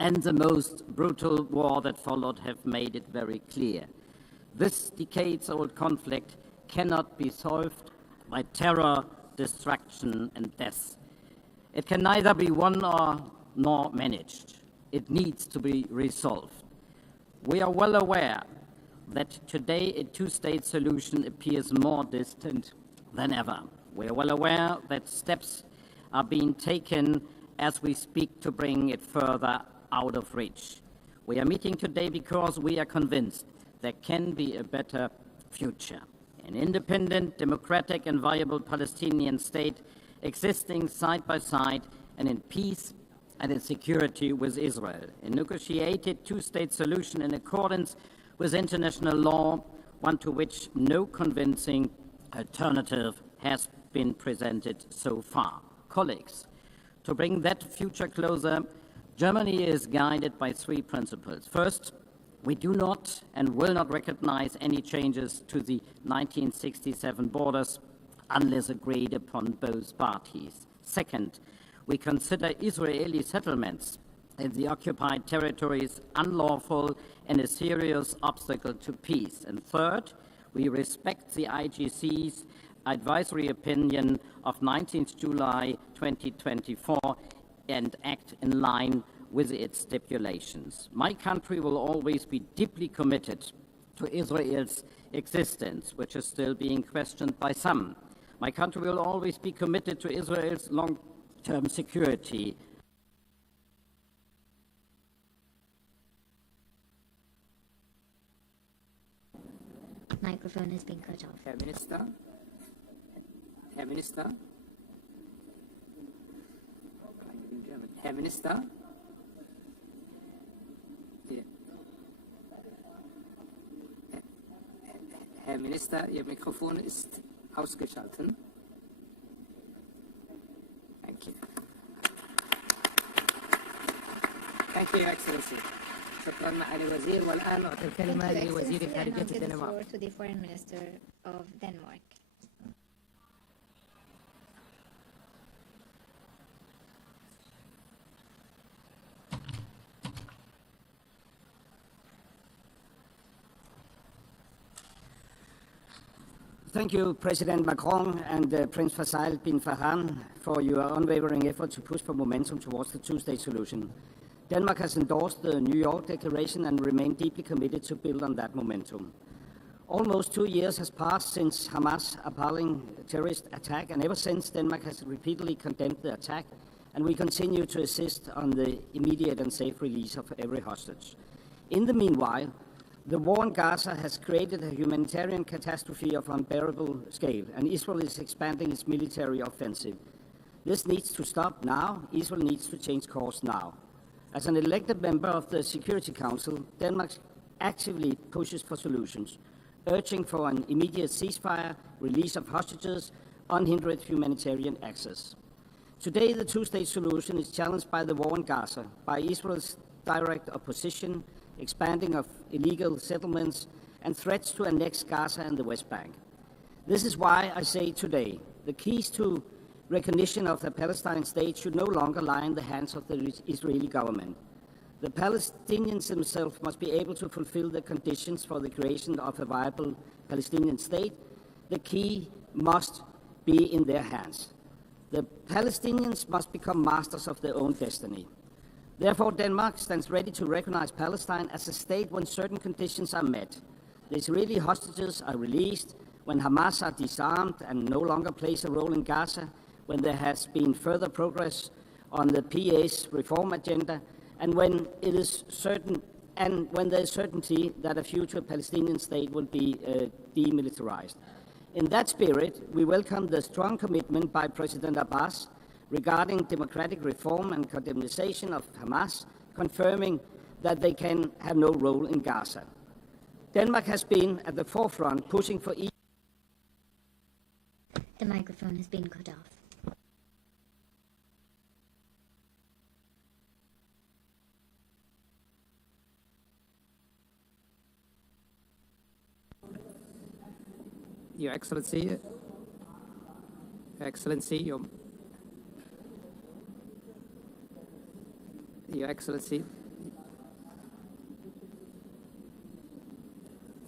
and the most brutal war that followed have made it very clear. This decades-old conflict cannot be solved by terror, destruction, and death. It can neither be won nor managed. It needs to be resolved. We are well aware that today a two-state solution appears more distant than ever. We are well aware that steps are being taken as we speak to bring it further out of reach. We are meeting today because we are convinced there can be a better future. An independent, democratic, and viable Palestinian state existing side by side and in peace and in security with Israel. A negotiated two-state solution in accordance with international law, one to which no convincing alternative has been presented so far. Colleagues, to bring that future closer, Germany is guided by three principles. First, we do not and will not recognize any changes to the 1967 borders unless agreed upon both parties. Second, we consider Israeli settlements in the occupied territories unlawful and a serious obstacle to peace. And third, we respect the IGC's advisory opinion of 19th July 2024 and act in line with its stipulations. My country will always be deeply committed to Israel's existence, which is still being questioned by some. My country will always be committed to Israel's long-term security. Microphone has been cut off. Herr Minister? Herr Minister? Herr Minister? Herr Minister, Ihr Mikrofon ist ausgeschaltet. Thank you. Thank you, Your Excellency. شكرا معالي الوزير والآن أعطي الكلمة لوزير خارجية الدنمارك. To the Foreign Minister of Denmark. Thank you, President Macron and Prince Faisal bin Farhan, for your unwavering effort to push for momentum towards the two-state solution. Denmark has endorsed the New York Declaration and remained deeply committed to build on that momentum. Almost 2 years has passed since Hamas' appalling terrorist attack, and ever since, Denmark has repeatedly condemned the attack, and we continue to insist on the immediate and safe release of every hostage. In the meanwhile, the war in Gaza has created a humanitarian catastrophe of unbearable scale, and Israel is expanding its military offensive. This needs to stop now. Israel needs to change course now. As an elected member of the Security Council, Denmark actively pushes for solutions, urging for an immediate ceasefire, release of hostages, unhindered humanitarian access. Today, the two-state solution is challenged by the war in Gaza, by Israel's direct opposition, expanding of illegal settlements, and threats to annex Gaza and the West Bank. This is why I say today, the keys to recognition of the Palestinian state should no longer lie in the hands of the Israeli government. The Palestinians themselves must be able to fulfill the conditions for the creation of a viable Palestinian state. The key must be in their hands. The Palestinians must become masters of their own destiny. Therefore, Denmark stands ready to recognize Palestine as a state when certain conditions are met. The Israeli hostages are released, when Hamas are disarmed and no longer plays a role in Gaza, when there has been further progress on the PA's reform agenda, and when it is certain, and when there is certainty that a future Palestinian state will be demilitarized. In that spirit, we welcome the strong commitment by President Abbas regarding democratic reform and condemnation of Hamas, confirming that they can have no role in Gaza. Denmark has been at the forefront pushing for The microphone has been cut off. Your Excellency, Your Excellency,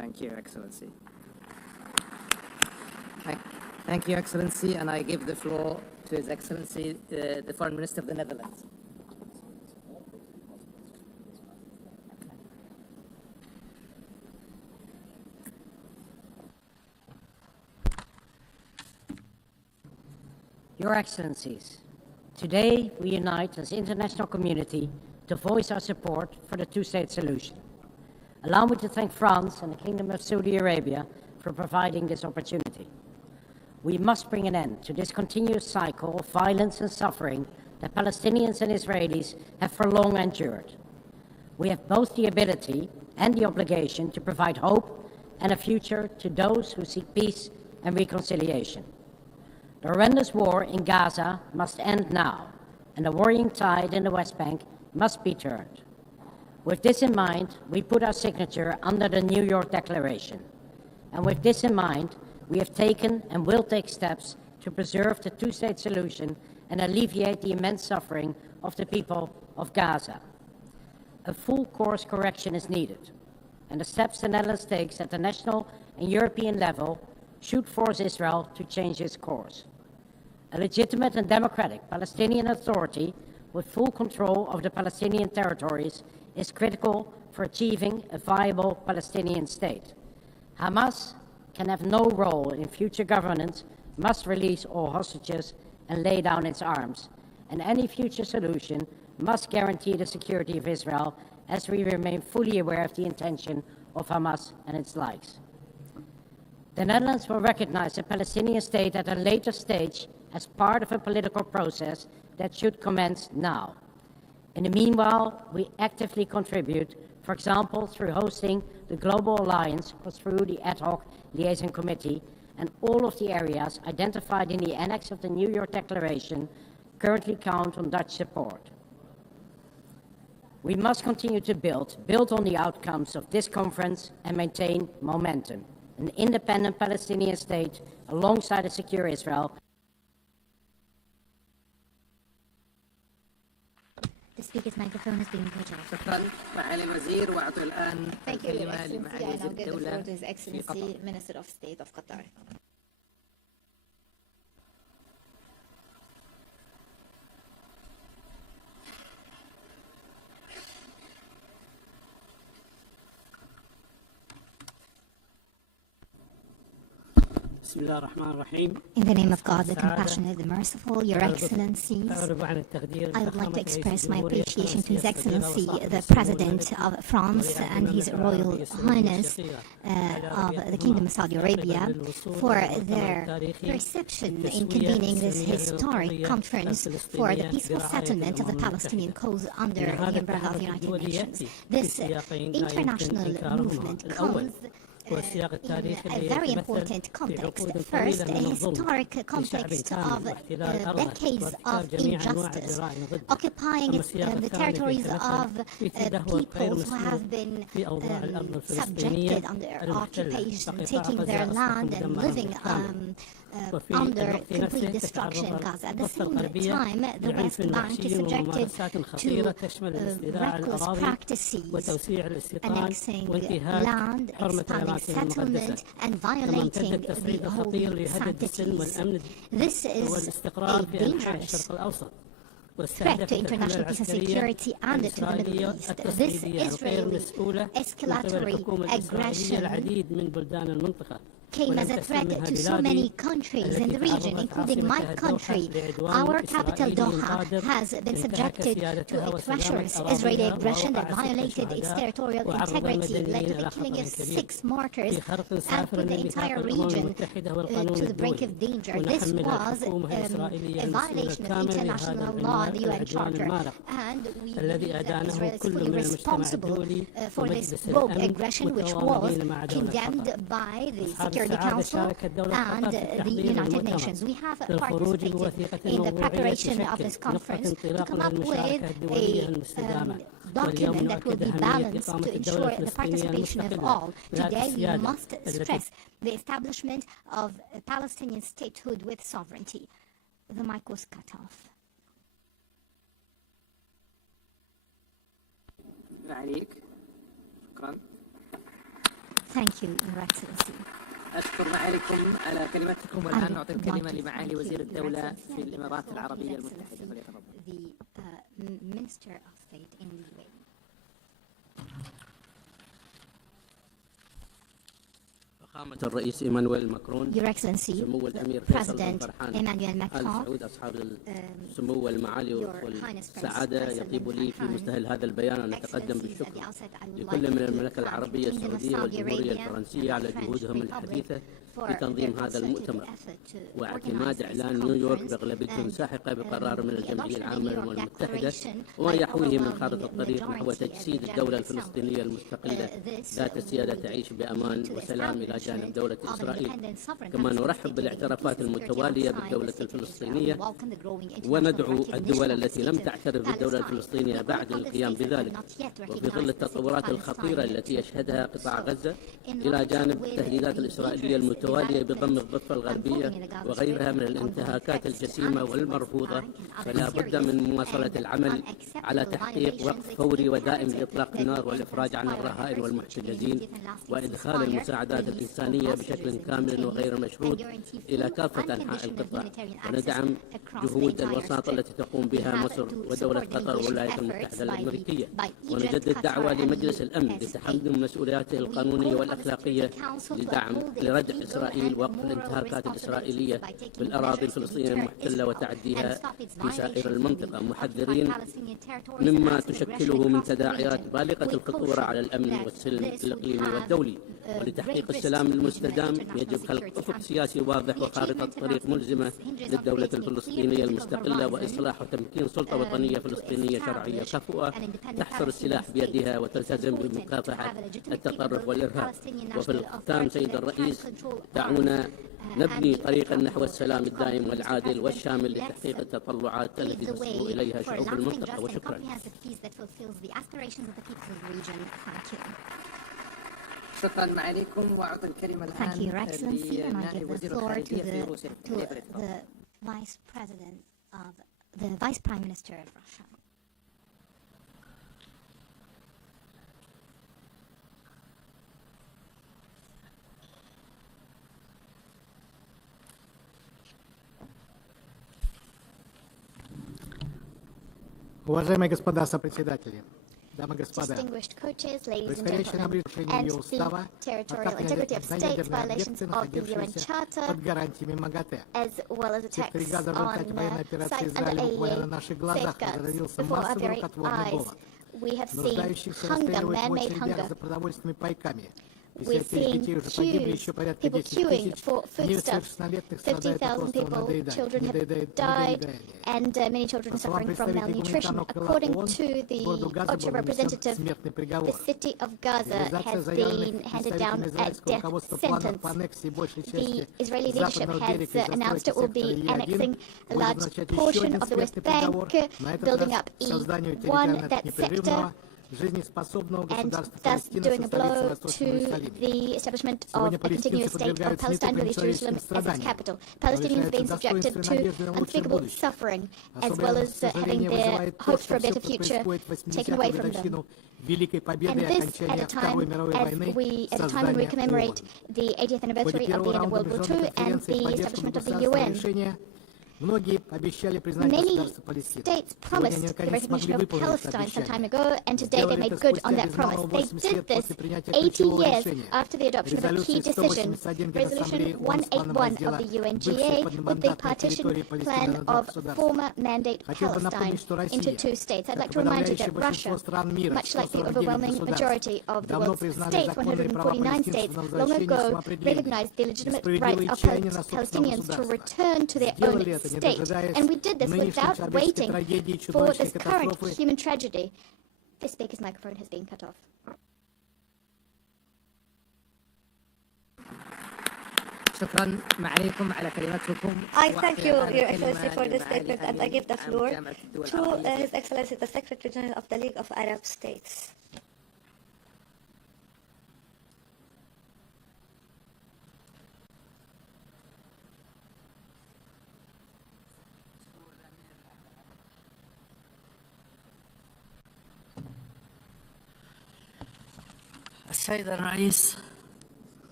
Thank you, Excellency. Thank you, Excellency, and I give the floor to His Excellency, the Foreign Minister of the Netherlands. Your Excellencies, today we unite as international community to voice our support for the two-state solution. Allow me to thank France and the Kingdom of Saudi Arabia for providing this opportunity. We must bring an end to this continuous cycle of violence and suffering that Palestinians and Israelis have for long endured. We have both the ability and the obligation to provide hope and a future to those who seek peace and reconciliation. The horrendous war in Gaza must end now, and the worrying tide in the West Bank must be turned. With this in mind, we put our signature under the New York Declaration. And with this in mind, we have taken and will take steps to preserve the two-state solution and alleviate the immense suffering of the people of Gaza. A full course correction is needed, and the steps the Netherlands takes at the national and European level should force Israel to change its course. A legitimate and democratic Palestinian Authority with full control of the Palestinian territories is critical for achieving a viable Palestinian state. Hamas can have no role in future governance, must release all hostages and lay down its arms, and any future solution must guarantee the security of Israel, as we remain fully aware of the intention of Hamas and its likes. The Netherlands will recognize the Palestinian state at a later stage as part of a political process that should commence now. In the meanwhile, we actively contribute, for example, through hosting the Global Alliance or through the Ad Hoc Liaison Committee, and all of the areas identified in the annex of the New York Declaration currently count on Dutch support. We must continue to build on the outcomes of this conference and maintain momentum. An independent Palestinian state alongside a secure Israel. The speaker's microphone has been cut off. شكرا معالي الوزير، وأعطي الآن Thank you, Your الكلمة Excellency. لمعالي I وزير now give the الدولة floor to His في Excellency, قطر. Minister of State of Qatar. بسم الله الرحمن الرحيم. In the name of God, the compassionate, the merciful, Your Excellencies, أعرب عن التقدير I would like to express my لرئيس appreciation to His الجمهورية Excellency, وصاحب the السمو President of France and His Royal Highness of the Kingdom of Saudi Arabia for their perception in convening this historic conference for the peaceful settlement of the Palestinian cause under the umbrella of the United Nations. This international movement comes in a very important context. First, a historic context of decades of injustice, occupying the territories of peoples who have been subjected under occupation, taking their land and living under complete destruction in Gaza. At the same time, the West Bank is subjected to reckless practices, annexing land, expanding settlement, and violating the holy sanctities. This is a dangerous threat to international peace and security and to the Middle East. This Israeli escalatory aggression came as a threat to so many countries in the region, including my country. Our capital, Doha, has been subjected to a treacherous Israeli aggression that violated its territorial integrity, led to the killing of 6 martyrs, and put the entire region to the brink of danger. This was a violation of international law and the UN Charter, and we believe that Israel is fully responsible for this rogue aggression, which was condemned by the Security Council and the United Nations. We have participated in the preparation of this conference to come up with a document that will be balanced to ensure the participation of all. Today, we must stress the establishment of a Palestinian statehood with sovereignty. The mic was cut off. عليك. شكرا. Thank you, Your Excellency. أشكر معاليكم على كلمتكم، والآن نعطي الكلمة لمعالي وزير الدولة في الإمارات العربية المتحدة. فليتفضل. The Minister of State in the UAE. فخامة الرئيس إيمانويل ماكرون، Your Excellency, سمو الأمير فيصل بن President فرحان Emmanuel آل Macron, سعود، أصحاب السمو والمعالي والسعادة، يطيب لي في مستهل هذا البيان أن أتقدم بالشكر لكل من المملكة العربية السعودية والجمهورية الفرنسية على جهودهم الحثيثة في تنظيم هذا المؤتمر واعتماد إعلان نيويورك بأغلبية ساحقة بقرار من الجمعية العامة للأمم المتحدة وما يحويه من خارطة الطريق نحو تجسيد الدولة الفلسطينية المستقلة ذات السيادة تعيش بأمان وسلام إلى جانب دولة إسرائيل. كما نرحب بالاعترافات المتوالية بالدولة الفلسطينية وندعو الدول التي لم تعترف بالدولة الفلسطينية بعد القيام بذلك، وفي ظل التطورات الخطيرة التي يشهدها قطاع غزة إلى جانب التهديدات الإسرائيلية المتوالية بضم الضفة الغربية وغيرها من الانتهاكات الجسيمة والمرفوضة، فلا بد من مواصلة العمل على تحقيق وقف فوري ودائم لإطلاق النار والإفراج عن الرهائن والمحتجزين وإدخال المساعدات الإنسانية بشكل كامل وغير مشروط إلى كافة أنحاء القطاع، وندعم جهود الوساطة التي تقوم بها مصر ودولة قطر والولايات المتحدة الأمريكية، ونجدد دعوة لمجلس الأمن لتحمل مسؤولياته القانونية والأخلاقية لردع إسرائيل وقف الانتهاكات الإسرائيلية بالأراضي الفلسطينية المحتلة وتعديها في سائر المنطقة، محذرين مما تشكله من تداعيات بالغة الخطورة على الأمن والسلم الإقليمي والدولي. ولتحقيق السلام المستدام يجب خلق أفق سياسي واضح وخارطة طريق ملزمة للدولة الفلسطينية المستقلة وإصلاح وتمكين سلطة وطنية فلسطينية شرعية كفؤة تحصر السلاح بيدها وتلتزم بمكافحة التطرف والإرهاب. وفي الختام سيد الرئيس، دعونا نبني طريقا نحو السلام الدائم والعادل والشامل لتحقيق التطلعات التي تصبو إليها شعوب المنطقة. وشكرا. شكرا معاليكم، وأعطي الكلمة الآن لنائب وزير الخارجية في روسيا. the Vice Prime Minister of Russia. Уважаемые господа сопредседатели, дамы и господа, distinguished coaches, ladies and происходящее gentlemen, нарушение and ее устава, the territorial integrity of states, violations of the UN Charter, под гарантиями МАГАТЭ. as well as attacks В Газа в результате военной on операции sites under Израиля буквально на AEA наших глазах safeguards разразился before our массовый very рукотворный eyes. голод. We have seen Нуждающихся hunger, расстреливают в man-made очередях hunger. за продовольственными пайками. We're seeing Детей уже погибли, еще порядка people 10 queuing тысяч for foodstuffs. несовершеннолетних страдают от 50,000 острого people, children have недоедания. died, and many children are suffering from malnutrition. According to the OCHA representative, the city of Gaza has been handed down a death sentence. The Israeli leadership has announced it will be annexing a large portion of the West Bank, building up E1, that sector, and thus doing a blow to the establishment of a continuous state of Palestine with Jerusalem as its capital. Palestinians are being subjected to unspeakable suffering, as well as having their hopes for a better future taken away from them. And this at a time when we commemorate the 80th anniversary of the end of World War II and the establishment of the UN. Many states promised the recognition of Palestine some time ago, and today they made good on that promise. They did this 80 years after the adoption of a key decision, Resolution 181 of the UNGA, with the partition plan of former mandate Palestine into two states. I'd like to remind you that Russia, much like the overwhelming majority of the world's states, 149 states, long ago recognized the legitimate rights of Palestinians to return to their own state, and we did this without waiting for this current human tragedy. The speaker's microphone has been cut off. شكرا معاليكم على كلمتكم. I thank you, Your Excellency, for this statement, and I give the floor to His Excellency, the Secretary General of the League of Arab States. السيد الرئيس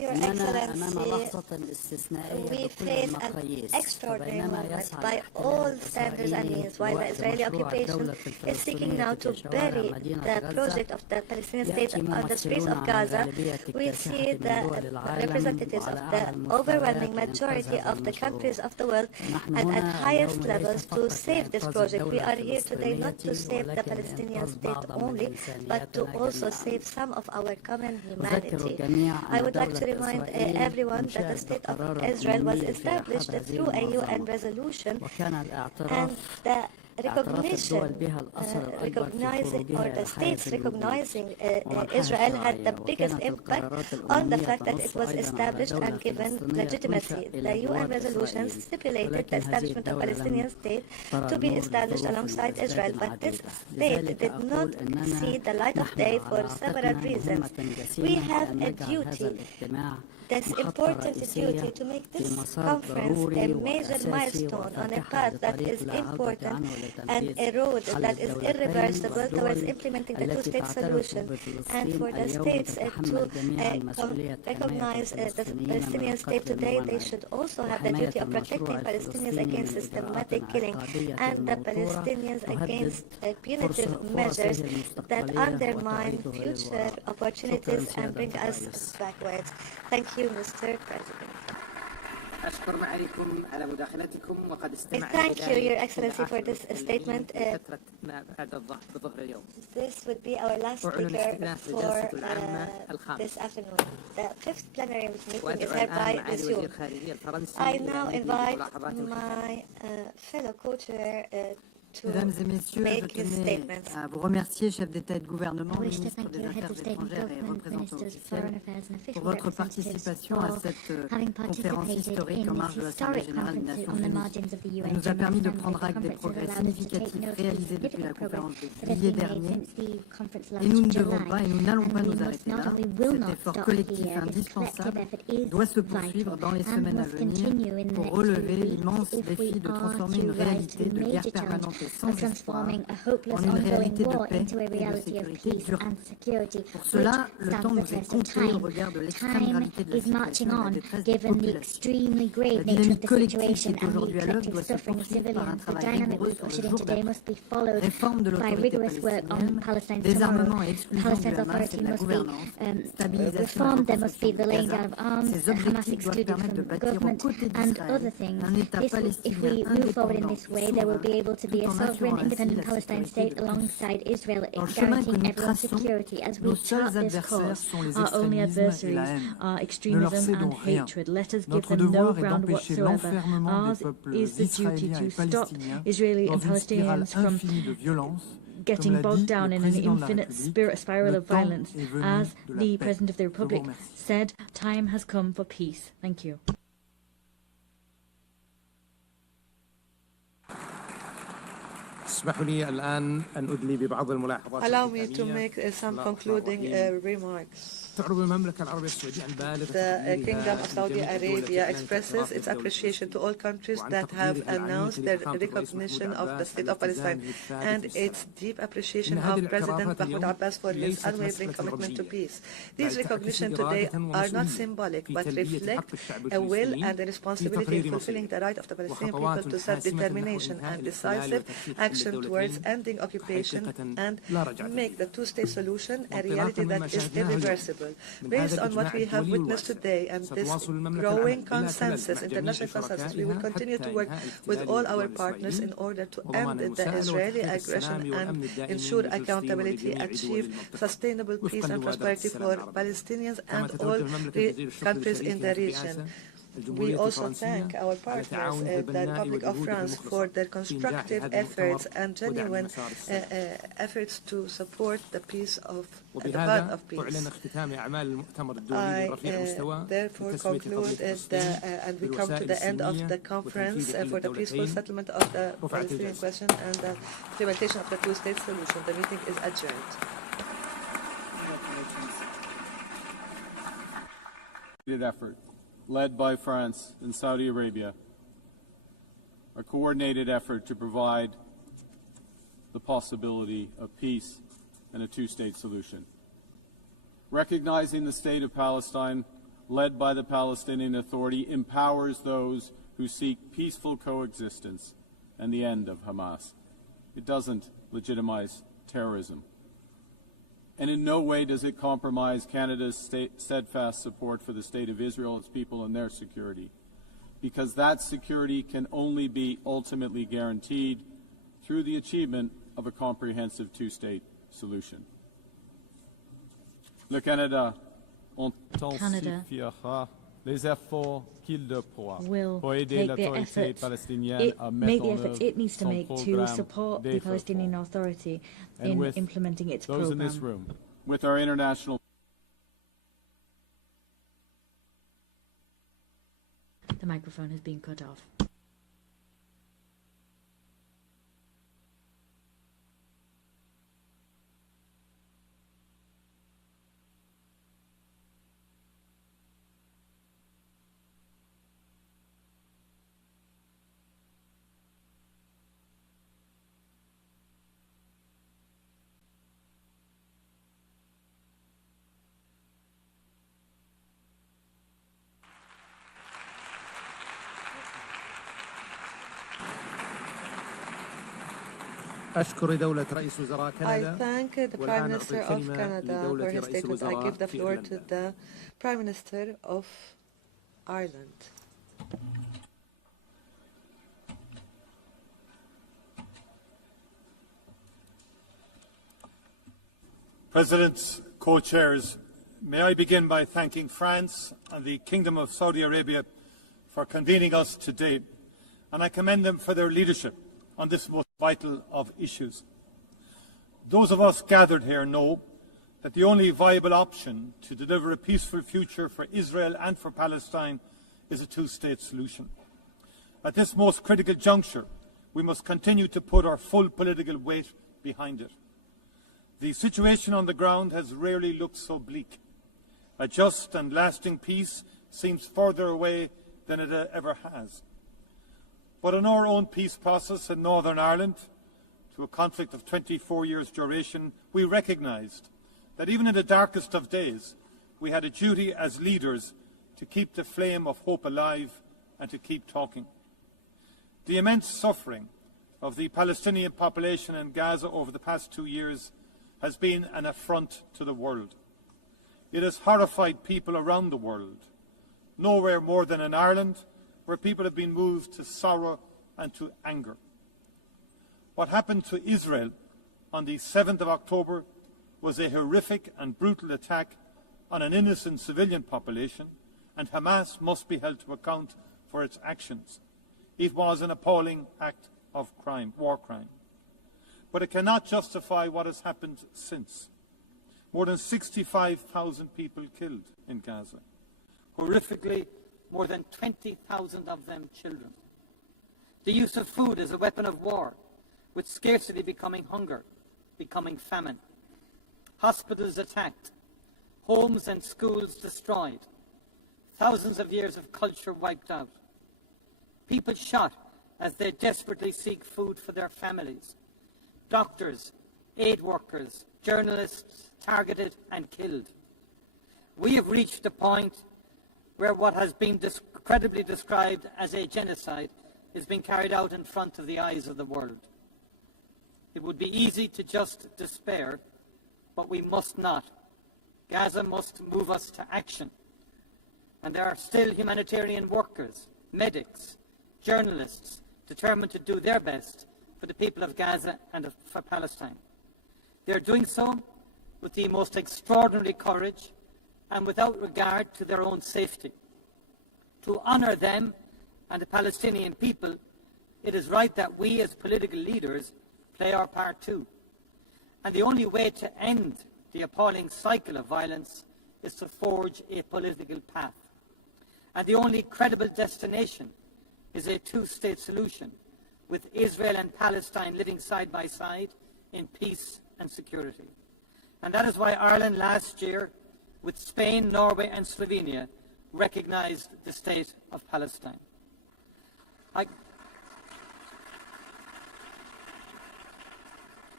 Your Excellency, we face an extraordinary moment by all standards and means, while the Israeli occupation is seeking now to bury the project of the Palestinian state on the streets of Gaza. We see the representatives of the overwhelming majority of the countries of the world and at highest levels to save this project. We are here today not to save the Palestinian state only, but to also save some of our common humanity. I would like to remind everyone that the state of Israel was established through a UN resolution, and the the states recognizing Israel had the biggest impact on the fact that it was established and given legitimacy. The UN resolution stipulated the establishment of a Palestinian state to be established alongside Israel, but this state did not see the light of day for several reasons. We have a duty, this important duty, to make this conference a major milestone on a path that is important and a road that is irreversible towards implementing the two-state solution, and for the states to recognize the Palestinian state today, they should also have the duty of protecting Palestinians against systematic killing and the Palestinians against punitive measures that undermine future opportunities and bring us backwards. Thank you, Mr. President. Thank you, Your Excellency, for this statement. This would be our last speaker for this afternoon. The fifth plenary meeting is hereby resumed. I now invite my fellow co-chair Mesdames et messieurs, je tenais à vous remercier, chefs d'État et de gouvernement, ministres des Affaires étrangères et représentants officiels, pour votre participation à cette conférence historique en marge de l'Assemblée générale des Nations Unies. Elle nous a permis de prendre acte des progrès significatifs réalisés depuis la conférence de juillet dernier. Et nous ne devons pas et nous n'allons pas nous arrêter là. Cet effort collectif indispensable doit se poursuivre dans les semaines à venir pour relever l'immense défi de transformer une réalité de guerre permanente and transforming a hopeless ongoing war into a reality of peace and security, which stands the test of time. Time is marching on, given the extremely grave nature of the situation and the collective suffering of civilians. The dynamic we've ushered in today must be followed by rigorous work on Palestine tomorrow. Palestine's authority must be reformed. There must be the laying down of arms, Hamas excluded from government, and other things. If we move forward in this way, there will be able to be a sovereign, independent Palestine state alongside Israel, guaranteeing everyone's security. As we chart this course, our only adversaries are extremism and hatred. Let us give them no ground whatsoever. Ours is the duty to stop Israeli and Palestinians from getting bogged down in an infinite spiral of violence. As the President of the Republic said, time has come for peace. Thank you. Allow me to make some concluding remarks. The Kingdom of Saudi Arabia expresses its appreciation to all countries that have announced their recognition of the State of Palestine and its deep appreciation of President Mahmoud Abbas for his unwavering commitment to peace. These recognitions today are not symbolic but reflect a will and a responsibility in fulfilling the right of the Palestinian people to self-determination and decisive action towards ending occupation and make the two-state solution a reality that is irreversible. Based on what we have witnessed today and this growing consensus, international consensus, we will continue to work with all our partners in order to end the Israeli aggression and ensure accountability, achieve sustainable peace and prosperity for Palestinians and all the countries in the region. We also thank our partners, the Republic of France, for their constructive efforts and genuine efforts to support the peace of the path of peace. I therefore conclude and we come to the end of the conference for the peaceful settlement of the Palestinian question and the implementation of the two-state solution. The meeting is adjourned. Effort led by France and Saudi Arabia, a coordinated effort to provide the possibility of peace and a two-state solution. Recognizing the state of Palestine led by the Palestinian Authority, empowers those who seek peaceful coexistence and the end of Hamas. It doesn't legitimize terrorism. And in no way does it compromise Canada's steadfast support for the State of Israel, its people, and their security, because that security can only be ultimately guaranteed through the achievement of a comprehensive two-state solution. Le Canada intensifiera les efforts qu'il déploie pour aider take the l'autorité effort, palestinienne à make mettre the en effort œuvre it needs to son make to programme support the d'effort. Palestinian Authority And in with implementing its those in this program. room, with our international The microphone has been cut off. أشكر دولة رئيس وزراء I كندا. thank the Prime Minister of Canada for his statement. I give the floor to the Prime Minister of Ireland. Presidents, co-chairs, may I begin by thanking France and the Kingdom of Saudi Arabia for convening us today, and I commend them for their leadership on this most vital of issues. Those of us gathered here know that the only viable option to deliver a peaceful future for Israel and for Palestine is a two-state solution. At this most critical juncture, we must continue to put our full political weight behind it. The situation on the ground has rarely looked so bleak. A just and lasting peace seems further away than it ever has. But in our own peace process in Northern Ireland, to a conflict of 24 years' duration, we recognised that even in the darkest of days, we had a duty as leaders to keep the flame of hope alive and to keep talking. The immense suffering of the Palestinian population in Gaza over the past 2 years has been an affront to the world. It has horrified people around the world, nowhere more than in Ireland, where people have been moved to sorrow and to anger. What happened to Israel on the 7th of October was a horrific and brutal attack on an innocent civilian population, and Hamas must be held to account for its actions. It was an appalling act of crime, war crime. But it cannot justify what has happened since. More than 65,000 people killed in Gaza. Horrifically, more than 20,000 of them children. The use of food as a weapon of war, with scarcity becoming hunger, becoming famine. Hospitals attacked, homes and schools destroyed, thousands of years of culture wiped out. People shot as they desperately seek food for their families. Doctors, aid workers, journalists targeted and killed. We have reached a point where what has been credibly described as a genocide is being carried out in front of the eyes of the world. It would be easy to just despair, but we must not. Gaza must move us to action. And there are still humanitarian workers, medics, journalists determined to do their best for the people of Gaza and for Palestine. They are doing so with the most extraordinary courage and without regard to their own safety. To honour them and the Palestinian people, it is right that we as political leaders play our part too. And the only way to end the appalling cycle of violence is to forge a political path. And the only credible destination is a two-state solution, with Israel and Palestine living side by side in peace and security. And that is why Ireland last year, with Spain, Norway and Slovenia, recognized the state of Palestine.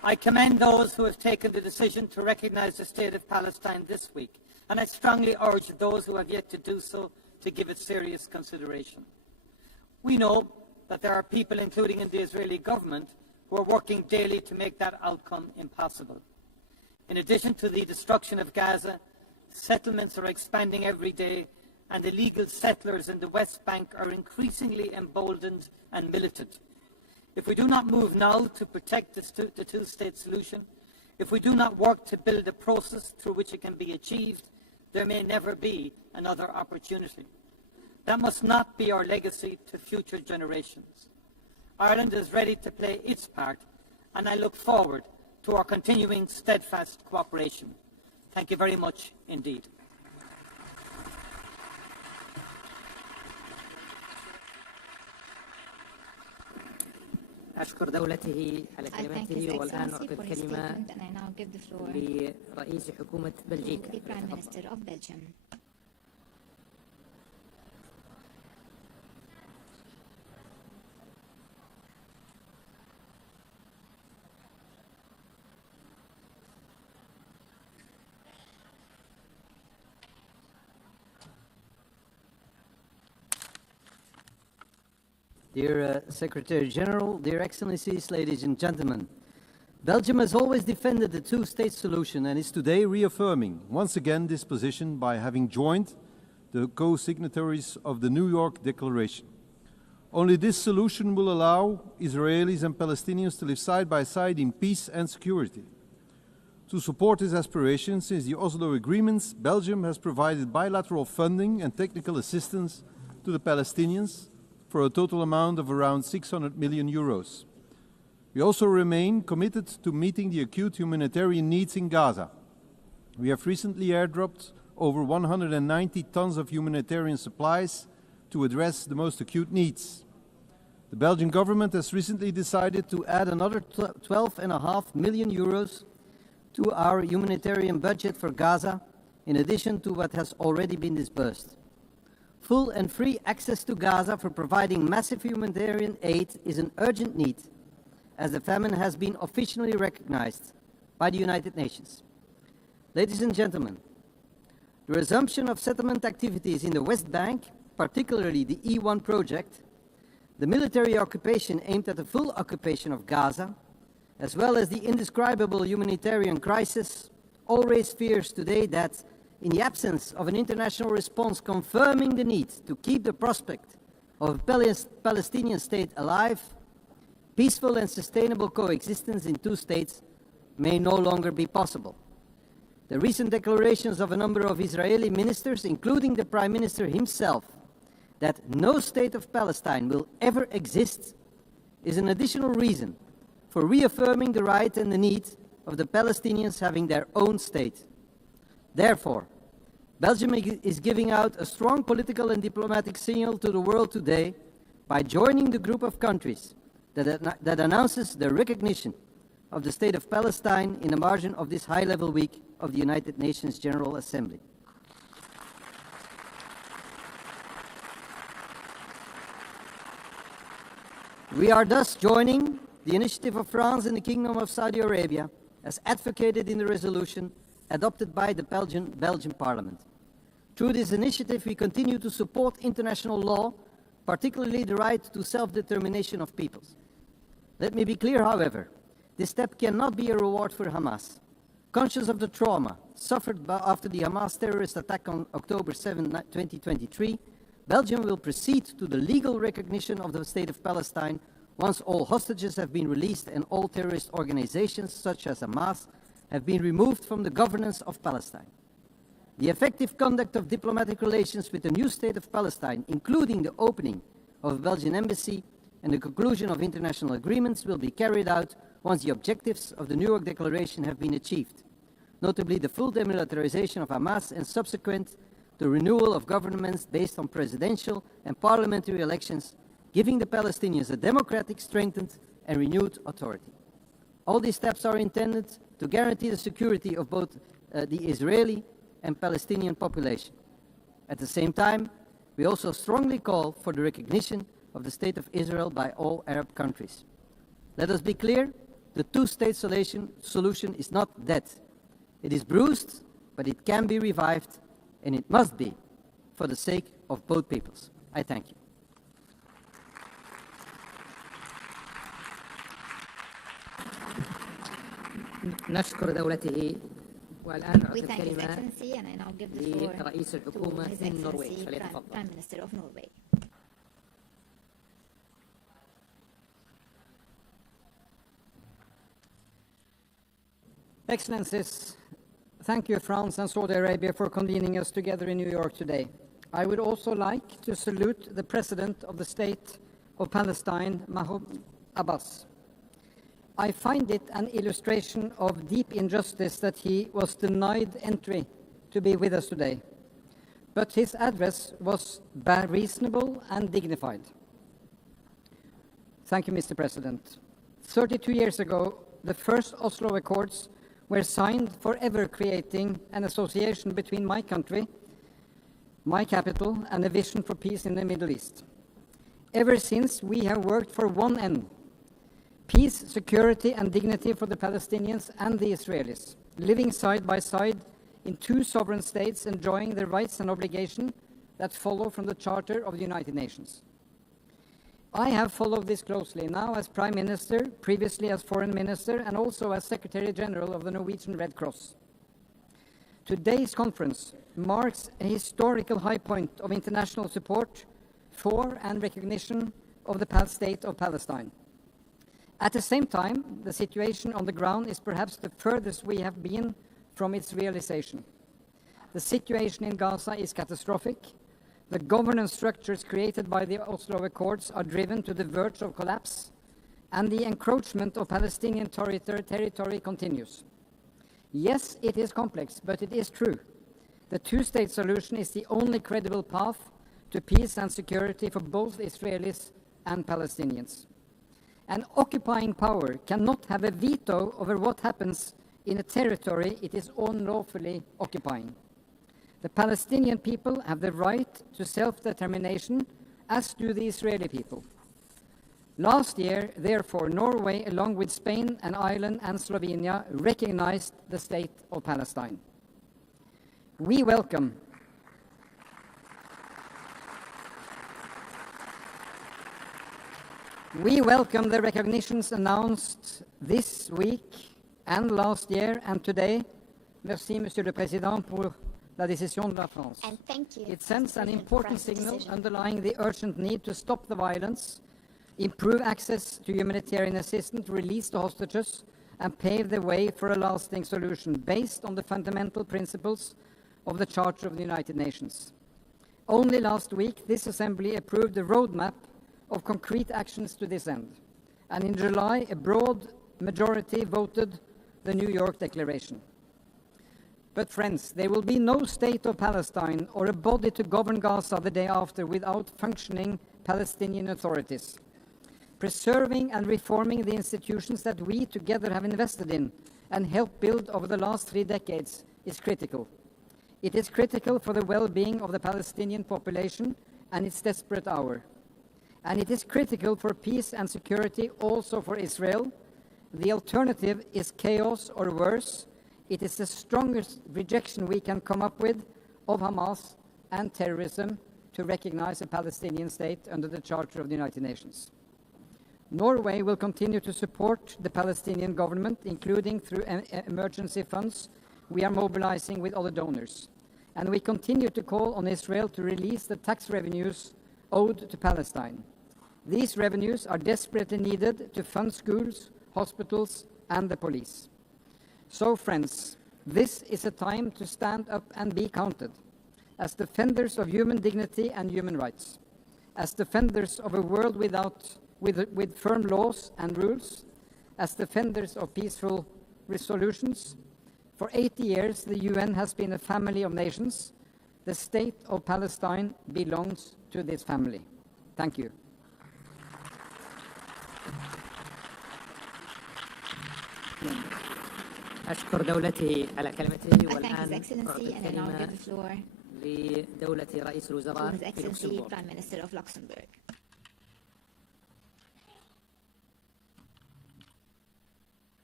I commend those who have taken the decision to recognize the State of Palestine this week, and I strongly urge those who have yet to do so to give it serious consideration. We know that there are people, including in the Israeli government, who are working daily to make that outcome impossible. In addition to the destruction of Gaza, settlements are expanding every day, and illegal settlers in the West Bank are increasingly emboldened and militant. If we do not move now to protect the two-state solution, if we do not work to build a process through which it can be achieved, there may never be another opportunity. That must not be our legacy to future generations. Ireland is ready to play its part, and I look forward to our continuing steadfast cooperation. Thank you very much indeed. أشكر دولته على كلمته والآن أعطي الكلمة لرئيس حكومة بلجيكا. Dear Secretary General, dear Excellencies, ladies and gentlemen, Belgium has always defended the two-state solution and is today reaffirming once again this position by having joined the co-signatories of the New York Declaration. Only this solution will allow Israelis and Palestinians to live side by side in peace and security. To support this aspiration, since the Oslo agreements, Belgium has provided bilateral funding and technical assistance to the Palestinians for a total amount of around 600 million euros. We also remain committed to meeting the acute humanitarian needs in Gaza. We have recently airdropped over 190 tons of humanitarian supplies to address the most acute needs. The Belgian government has recently decided to add another 12.5 million euros to our humanitarian budget for Gaza, in addition to what has already been disbursed. Full and free access to Gaza for providing massive humanitarian aid is an urgent need, as the famine has been officially recognized by the United Nations. Ladies and gentlemen, the resumption of settlement activities in the West Bank, particularly the E1 project, the military occupation aimed at the full occupation of Gaza, as well as the indescribable humanitarian crisis, all raise fears today that, in the absence of an international response confirming the need to keep the prospect of a Palestinian state alive, peaceful and sustainable coexistence in two states may no longer be possible. The recent declarations of a number of Israeli ministers, including the Prime Minister himself, that no state of Palestine will ever exist, is an additional reason for reaffirming the right and the need of the Palestinians having their own state. Therefore, Belgium is giving out a strong political and diplomatic signal to the world today by joining the group of countries that announces the recognition of the State of Palestine in the margin of this high-level week of the United Nations General Assembly. We are thus joining the initiative of France and the Kingdom of Saudi Arabia as advocated in the resolution adopted by the Belgian Parliament. Through this initiative, we continue to support international law, particularly the right to self-determination of peoples. Let me be clear, however, this step cannot be a reward for Hamas. Conscious of the trauma suffered after the Hamas terrorist attack on October 7, 2023, Belgium will proceed to the legal recognition of the State of Palestine once all hostages have been released and all terrorist organizations, such as Hamas, have been removed from the governance of Palestine. The effective conduct of diplomatic relations with the new State of Palestine, including the opening of a Belgian embassy and the conclusion of international agreements, will be carried out once the objectives of the New York Declaration have been achieved, notably the full demilitarization of Hamas and subsequent the renewal of governments based on presidential and parliamentary elections, giving the Palestinians a democratic, strengthened and renewed authority. All these steps are intended to guarantee the security of both the Israeli and Palestinian population. At the same time, we also strongly call for the recognition of the State of Israel by all Arab countries. Let us be clear, The two-state solution is not dead. It is bruised, but it can be revived, and it must be, for the sake of both peoples. I thank you. نشكر دولته والآن We أعطي thank His الكلمة Excellency and I now give the floor لرئيس الحكومة to His من النرويج Excellency فليتفضل. Prime Minister of Norway. Excellencies, thank you, France and Saudi Arabia, for convening us together in New York today. I would also like to salute the President of the State of Palestine, Mahmoud Abbas. I find it an illustration of deep injustice that he was denied entry to be with us today. But his address was reasonable and dignified. Thank you, Mr. President. 32 years ago, the first Oslo Accords were signed, forever creating an association between my country, my capital, and a vision for peace in the Middle East. Ever since, we have worked for one end: peace, security, and dignity for the Palestinians and the Israelis, living side by side in two sovereign states, enjoying the rights and obligations that follow from the Charter of the United Nations. I have followed this closely, now as Prime Minister, previously as Foreign Minister, and also as Secretary General of the Norwegian Red Cross. Today's conference marks a historical high point of international support for and recognition of the state of Palestine. At the same time, the situation on the ground is perhaps the furthest we have been from its realization. The situation in Gaza is catastrophic. The governance structures created by the Oslo Accords are driven to the verge of collapse, and the encroachment of Palestinian territory continues. Yes, it is complex, but it is true. The two-state solution is the only credible path to peace and security for both Israelis and Palestinians. An occupying power cannot have a veto over what happens in a territory it is unlawfully occupying. The Palestinian people have the right to self-determination, as do the Israeli people. Last year, therefore, Norway, along with Spain and Ireland and Slovenia, recognized the state of Palestine. We welcome the recognitions announced this week and last year and today. Merci, Monsieur le Président, pour la décision de la France. And thank you. It sends an important signal underlying the urgent need to stop the violence, improve access to humanitarian assistance, release the hostages, and pave the way for a lasting solution based on the fundamental principles of the Charter of the United Nations. Only last week, this Assembly approved a roadmap of concrete actions to this end. And in July, a broad majority voted the New York Declaration. But friends, there will be no state of Palestine or a body to govern Gaza the day after without functioning Palestinian authorities. Preserving and reforming the institutions that we together have invested in and helped build over the last 3 decades is critical. It is critical for the well-being of the Palestinian population and its desperate hour. And it is critical for peace and security also for Israel. The alternative is chaos or worse. It is the strongest rejection we can come up with of Hamas and terrorism to recognize a Palestinian state under the Charter of the United Nations. Norway will continue to support the Palestinian government, including through emergency funds we are mobilizing with other donors. And we continue to call on Israel to release the tax revenues owed to Palestine. These revenues are desperately needed to fund schools, hospitals, and the police. So, friends, this is a time to stand up and be counted. As defenders of human dignity and human rights, as defenders of a world with firm laws and rules, as defenders of peaceful resolutions. For 80 years, the UN has been a family of nations. The state of Palestine belongs to this family. Thank you. أشكر دولته على كلمته I thank His والآن Excellency and I now give the floor لدولة رئيس to الوزراء His في Excellency لوكسمبورغ. Prime Minister of Luxembourg.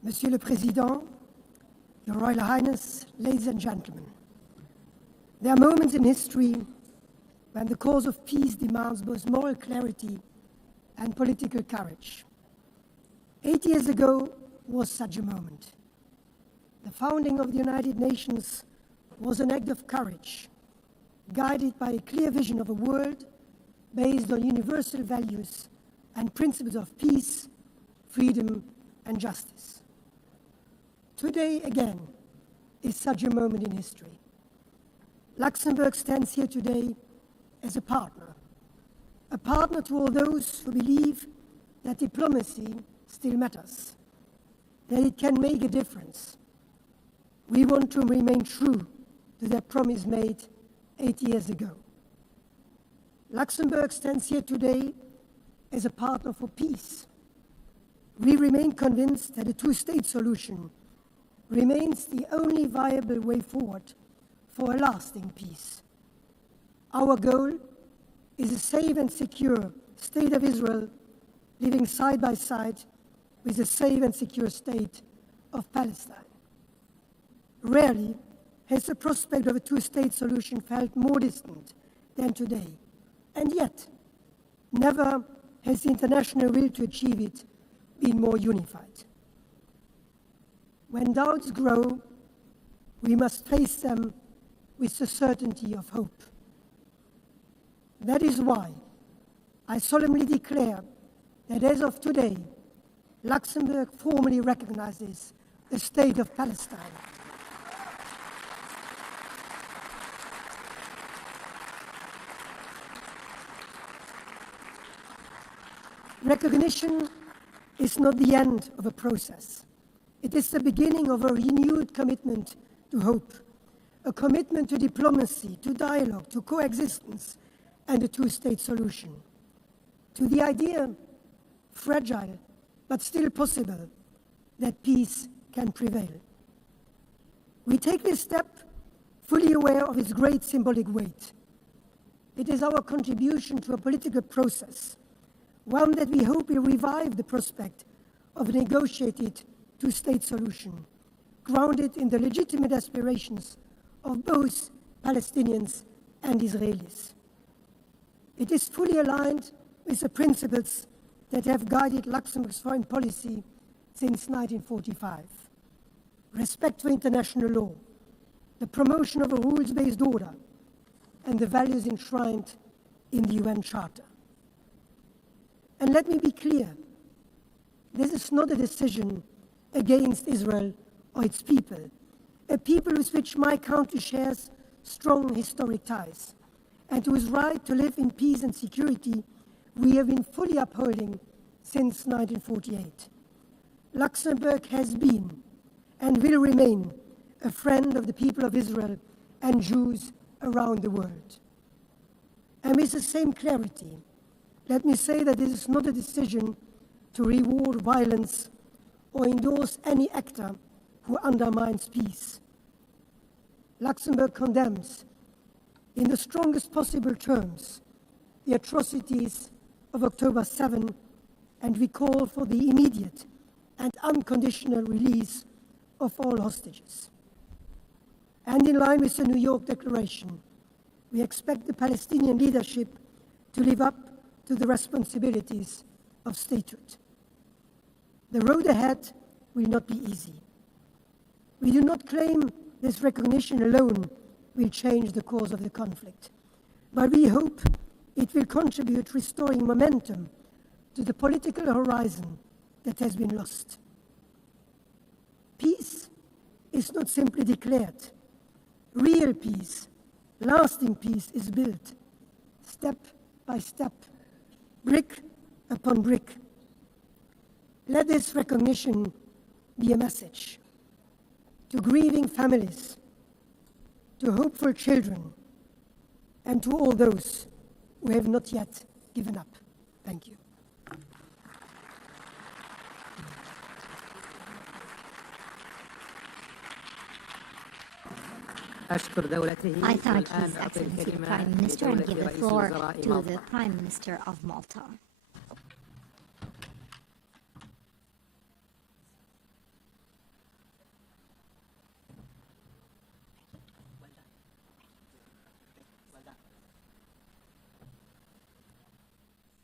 Monsieur le Président, Your Royal Highness, ladies and gentlemen, there are moments in history when the cause of peace demands both moral clarity and political courage. 8 years ago was such a moment. The founding of the United Nations was an act of courage, guided by a clear vision of a world based on universal values and principles of peace, freedom, and justice. Today, again, is such a moment in history. Luxembourg stands here today as a partner to all those who believe that diplomacy still matters, that it can make a difference. We want to remain true to that promise made 8 years ago. Luxembourg stands here today as a partner for peace. We remain convinced that a two-state solution remains the only viable way forward for a lasting peace. Our goal is a safe and secure state of Israel living side by side with a safe and secure state of Palestine. Rarely has the prospect of a two-state solution felt more distant than today, and yet never has the international will to achieve it been more unified. When doubts grow, we must face them with the certainty of hope. That is why I solemnly declare that as of today, Luxembourg formally recognizes the state of Palestine. Recognition is not the end of a process. It is the beginning of a renewed commitment to hope, a commitment to diplomacy, to dialogue, to coexistence, and a two-state solution, to the idea, fragile but still possible, that peace can prevail. We take this step fully aware of its great symbolic weight. It is our contribution to a political process, one that we hope will revive the prospect of a negotiated two-state solution, grounded in the legitimate aspirations of both Palestinians and Israelis. It is fully aligned with the principles that have guided Luxembourg's foreign policy since 1945. Respect for international law, the promotion of a rules-based order, and the values enshrined in the UN Charter. And let me be clear, this is not a decision against Israel or its people, a people with which my country shares strong historic ties, and whose right to live in peace and security we have been fully upholding since 1948. Luxembourg has been and will remain a friend of the people of Israel and Jews around the world. And with the same clarity, let me say that this is not a decision to reward violence or endorse any actor who undermines peace. Luxembourg condemns, in the strongest possible terms, the atrocities of October 7, and we call for the immediate and unconditional release of all hostages. And in line with the New York Declaration, we expect the Palestinian leadership to live up to the responsibilities of statehood. The road ahead will not be easy. We do not claim this recognition alone will change the course of the conflict, but we hope it will contribute to restoring momentum to the political horizon that has been lost. Peace is not simply declared. Real peace, lasting peace is built step by step, brick upon brick. Let this recognition be a message to grieving families, to hopeful children, and to all those who have not yet given up. Thank you. I thank His Excellency the Prime Minister and give the floor to the Prime Minister of Malta.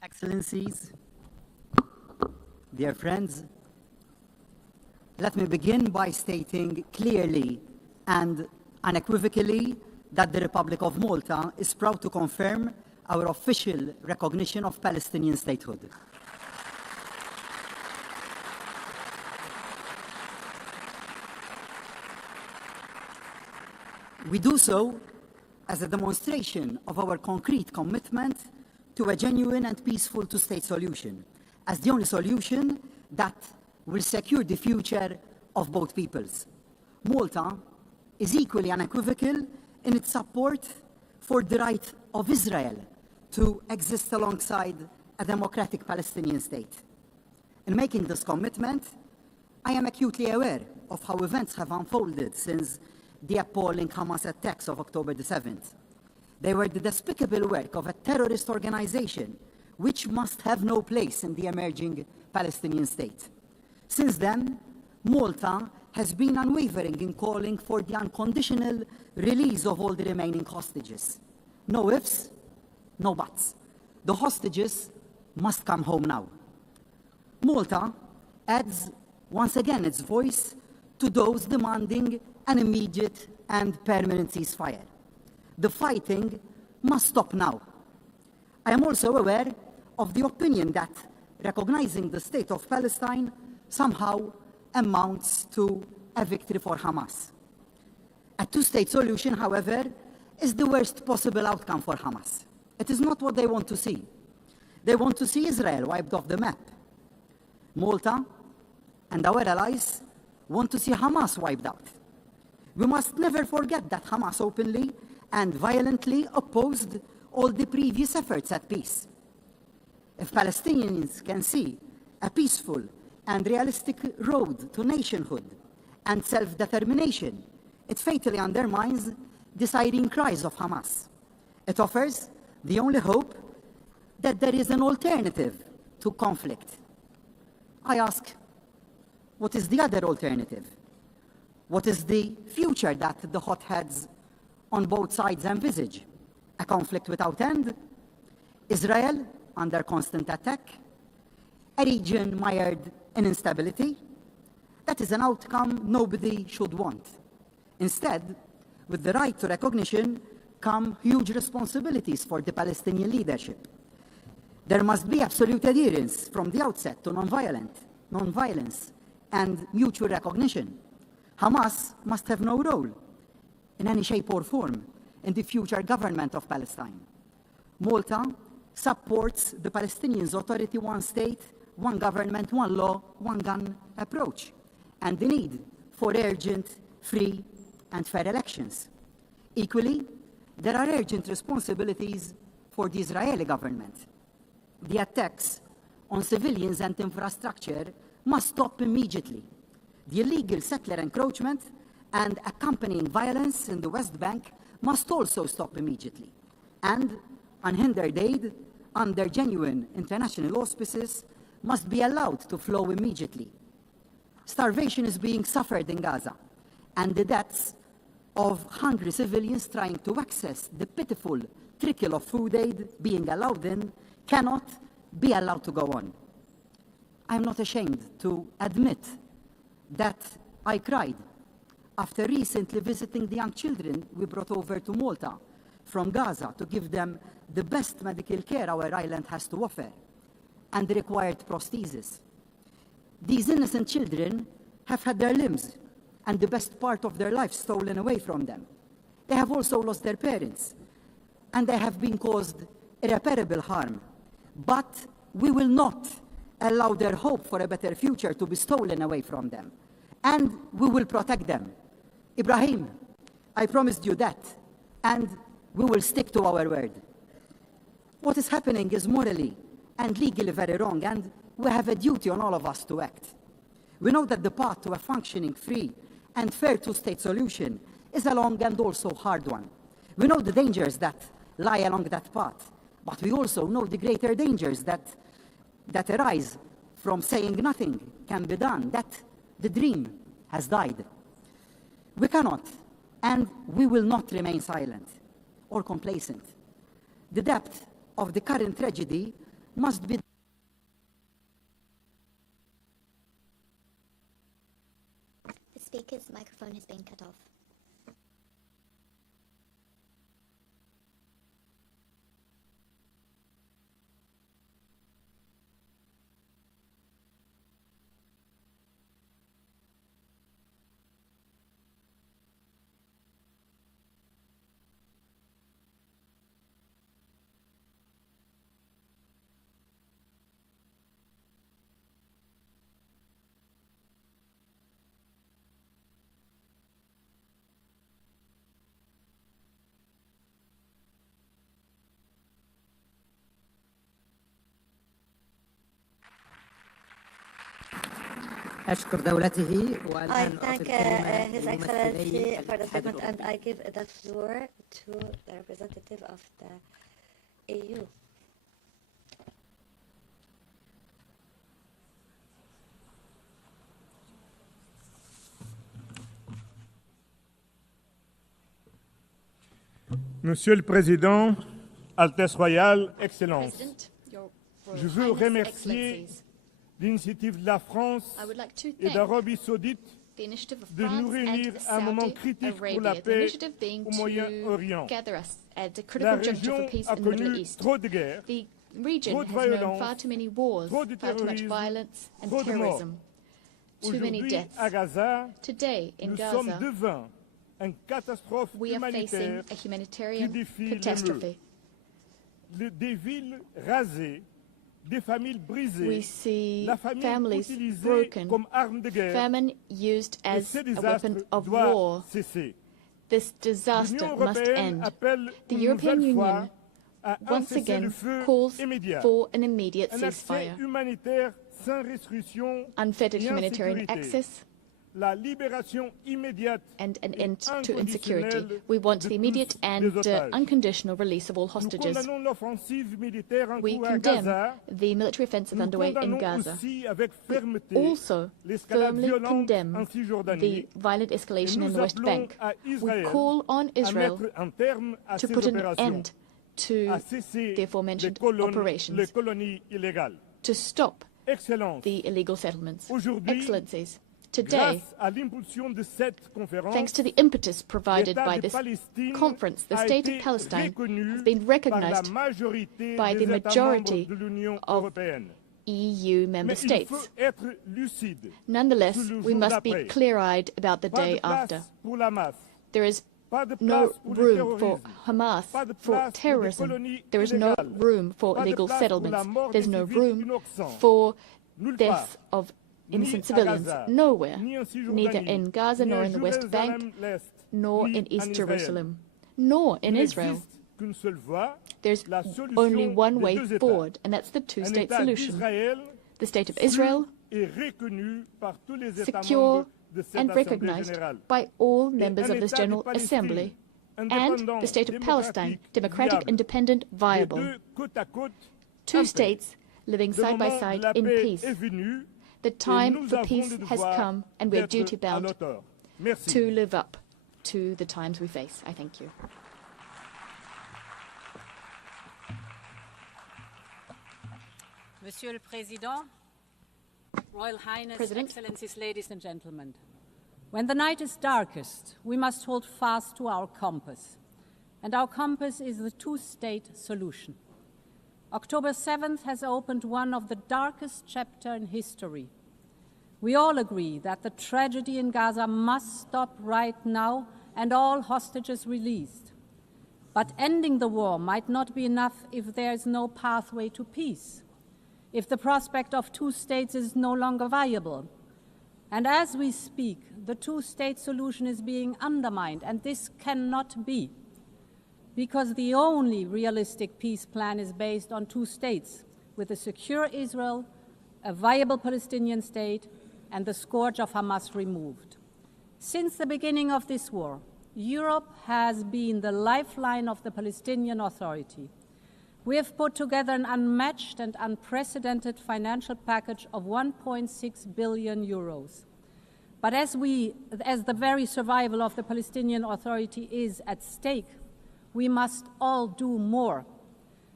Excellencies, dear friends, let me begin by stating clearly and unequivocally that the Republic of Malta is proud to confirm our official recognition of Palestinian statehood. We do so as a demonstration of our concrete commitment to a genuine and peaceful two-state solution, as the only solution that will secure the future of both peoples. Malta is equally unequivocal in its support for the right of Israel to exist alongside a democratic Palestinian state. In making this commitment, I am acutely aware of how events have unfolded since the appalling Hamas attacks of October the 7th. They were the despicable work of a terrorist organization which must have no place in the emerging Palestinian state. Since then, Malta has been unwavering in calling for the unconditional release of all the remaining hostages. No ifs, no buts. The hostages must come home now. Malta adds once again its voice to those demanding an immediate and permanent ceasefire. The fighting must stop now. I am also aware of the opinion that recognizing the state of Palestine somehow amounts to a victory for Hamas. A two-state solution, however, is the worst possible outcome for Hamas. It is not what they want to see. They want to see Israel wiped off the map. Malta and our allies want to see Hamas wiped out. We must never forget that Hamas openly and violently opposed all the previous efforts at peace. If Palestinians can see a peaceful and realistic road to nationhood and self-determination, it fatally undermines the siren cries of Hamas. It offers the only hope that there is an alternative to conflict. I ask, what is the other alternative? What is the future that the hotheads on both sides envisage? A conflict without end? Israel under constant attack? A region mired in instability? That is an outcome nobody should want. Instead, with the right to recognition come huge responsibilities for the Palestinian leadership. There must be absolute adherence from the outset to non-violence, and mutual recognition. Hamas must have no role in any shape or form in the future government of Palestine. Malta supports the Palestinians' authority, one state, one government, one law, one gun approach, and the need for urgent, free, and fair elections. Equally, there are urgent responsibilities for the Israeli government. The attacks on civilians and infrastructure must stop immediately. The illegal settler encroachment and accompanying violence in the West Bank must also stop immediately. And unhindered aid under genuine international auspices must be allowed to flow immediately. Starvation is being suffered in Gaza, and the deaths of hungry civilians trying to access the pitiful trickle of food aid being allowed in cannot be allowed to go on. I'm not ashamed to admit that I cried after recently visiting the young children we brought over to Malta from Gaza to give them the best medical care our island has to offer and the required prosthesis. These innocent children have had their limbs and the best part of their life stolen away from them. They have also lost their parents, and they have been caused irreparable harm. But we will not allow their hope for a better future to be stolen away from them, and we will protect them. Ibrahim, I promised you that, and we will stick to our word. What is happening is morally and legally very wrong, and we have a duty on all of us to act. We know that the path to a functioning, free, and fair two-state solution is a long and also hard one. We know the dangers that lie along that path, but we also know the greater dangers that arise from saying nothing can be done, that the dream has died. We cannot, and we will not remain silent or complacent. The depth of the current tragedy must be. The speaker's microphone has been cut off. أشكر دولته I والآن thank أعطي His الكلمة Excellency لممثلي for the الاتحاد statement, and الأوروبي. I give the floor to the representative of the EU. Monsieur le Président, Altesse Royale, Excellences, je veux remercier l'initiative de la France et d'Arabie Saoudite de nous réunir à un moment critique pour la paix au Moyen-Orient. La région a connu trop de guerres, trop de violence, trop de terrorisme, trop de morts. Aujourd'hui, à Gaza, nous sommes devant une catastrophe humanitaire qui défie l'émeute. Des villes rasées, des familles brisées, la famine utilisée comme arme de guerre, famine used et as ce a désastre weapon of doit war. cesser. This disaster L'Union must européenne end. appelle The une European nouvelle fois Union à un once again cessez-le-feu calls immédiat, for an immediate un accès ceasefire, humanitaire sans restriction unfettered ni humanitarian insécurité, access, la libération immédiate and an et end to insecurity. inconditionnelle We want de the immediate tous and les otages. unconditional release of all Nous hostages. condamnons l'offensive militaire en We cours à condemn Gaza. the military offensive Nous underway in condamnons Gaza. aussi avec fermeté We also l'escalade firmly violente condemn en the Cisjordanie violent escalation et in nous the West appelons Bank. à We Israël call on à Israel mettre un terme à to ces put an opérations, end to à cesser the aforementioned les operations, colonies illégales. to stop Excellence, the illegal settlements. aujourd'hui, Excellencies, today, grâce à l'impulsion de cette conférence, thanks to the impetus provided l'État by de this Palestine conference, the a state été of Palestine reconnu has been par la recognized majorité by des the États majority membres de l'Union of européenne. EU member Mais il states. faut être lucide. Nonetheless, sur le we jour must be d'après. clear-eyed about the Pas de day place after. pour la masse. There is Pas de no place pour le room for terrorisme. Hamas, Pas de for place pour des terrorism. colonies There is no illégales. room for Pas de illegal place pour la settlements. mort There's des no civils room innocents. for Nulle death part. of Ni innocent à civilians. Gaza, Nowhere. ni en Cisjordanie, Neither in Gaza ni nor à in the West Bank, Jérusalem-l'Est, nor ni in East en Israël. Jerusalem, nor in Il Israel. n'existe qu'une seule voie, There's la solution only one des way deux États. forward, and that's the Un two-state État solution. d'Israël The state of sûr Israel, et reconnu par tous les États secure membres de cette and Assemblée recognized générale. by all Et members un of this État de General Palestine, Assembly, and indépendant, the state of Palestine, democratic, viable, independent, les viable. deux côte à côte, Two en paix. states living Le side by moment de side la in paix peace. est venu, The et time nous for avons peace le has devoir come, and we are d'être duty à bound l'auteur. Merci. to live up to the times we face. I thank you. Monsieur le Président, Royal Highness, President. Excellencies, ladies and gentlemen. When the night is darkest, we must hold fast to our compass. And our compass is the two-state solution. October 7th has opened one of the darkest chapters in history. We all agree that the tragedy in Gaza must stop right now and all hostages released. But ending the war might not be enough if there is no pathway to peace, if the prospect of two states is no longer viable. And as we speak, the two-state solution is being undermined, and this cannot be, because the only realistic peace plan is based on two states, with a secure Israel, a viable Palestinian state, and the scourge of Hamas removed. Since the beginning of this war, Europe has been the lifeline of the Palestinian Authority. We have put together an unmatched and unprecedented financial package of 1.6 billion euros. But as the very survival of the Palestinian Authority is at stake, we must all do more.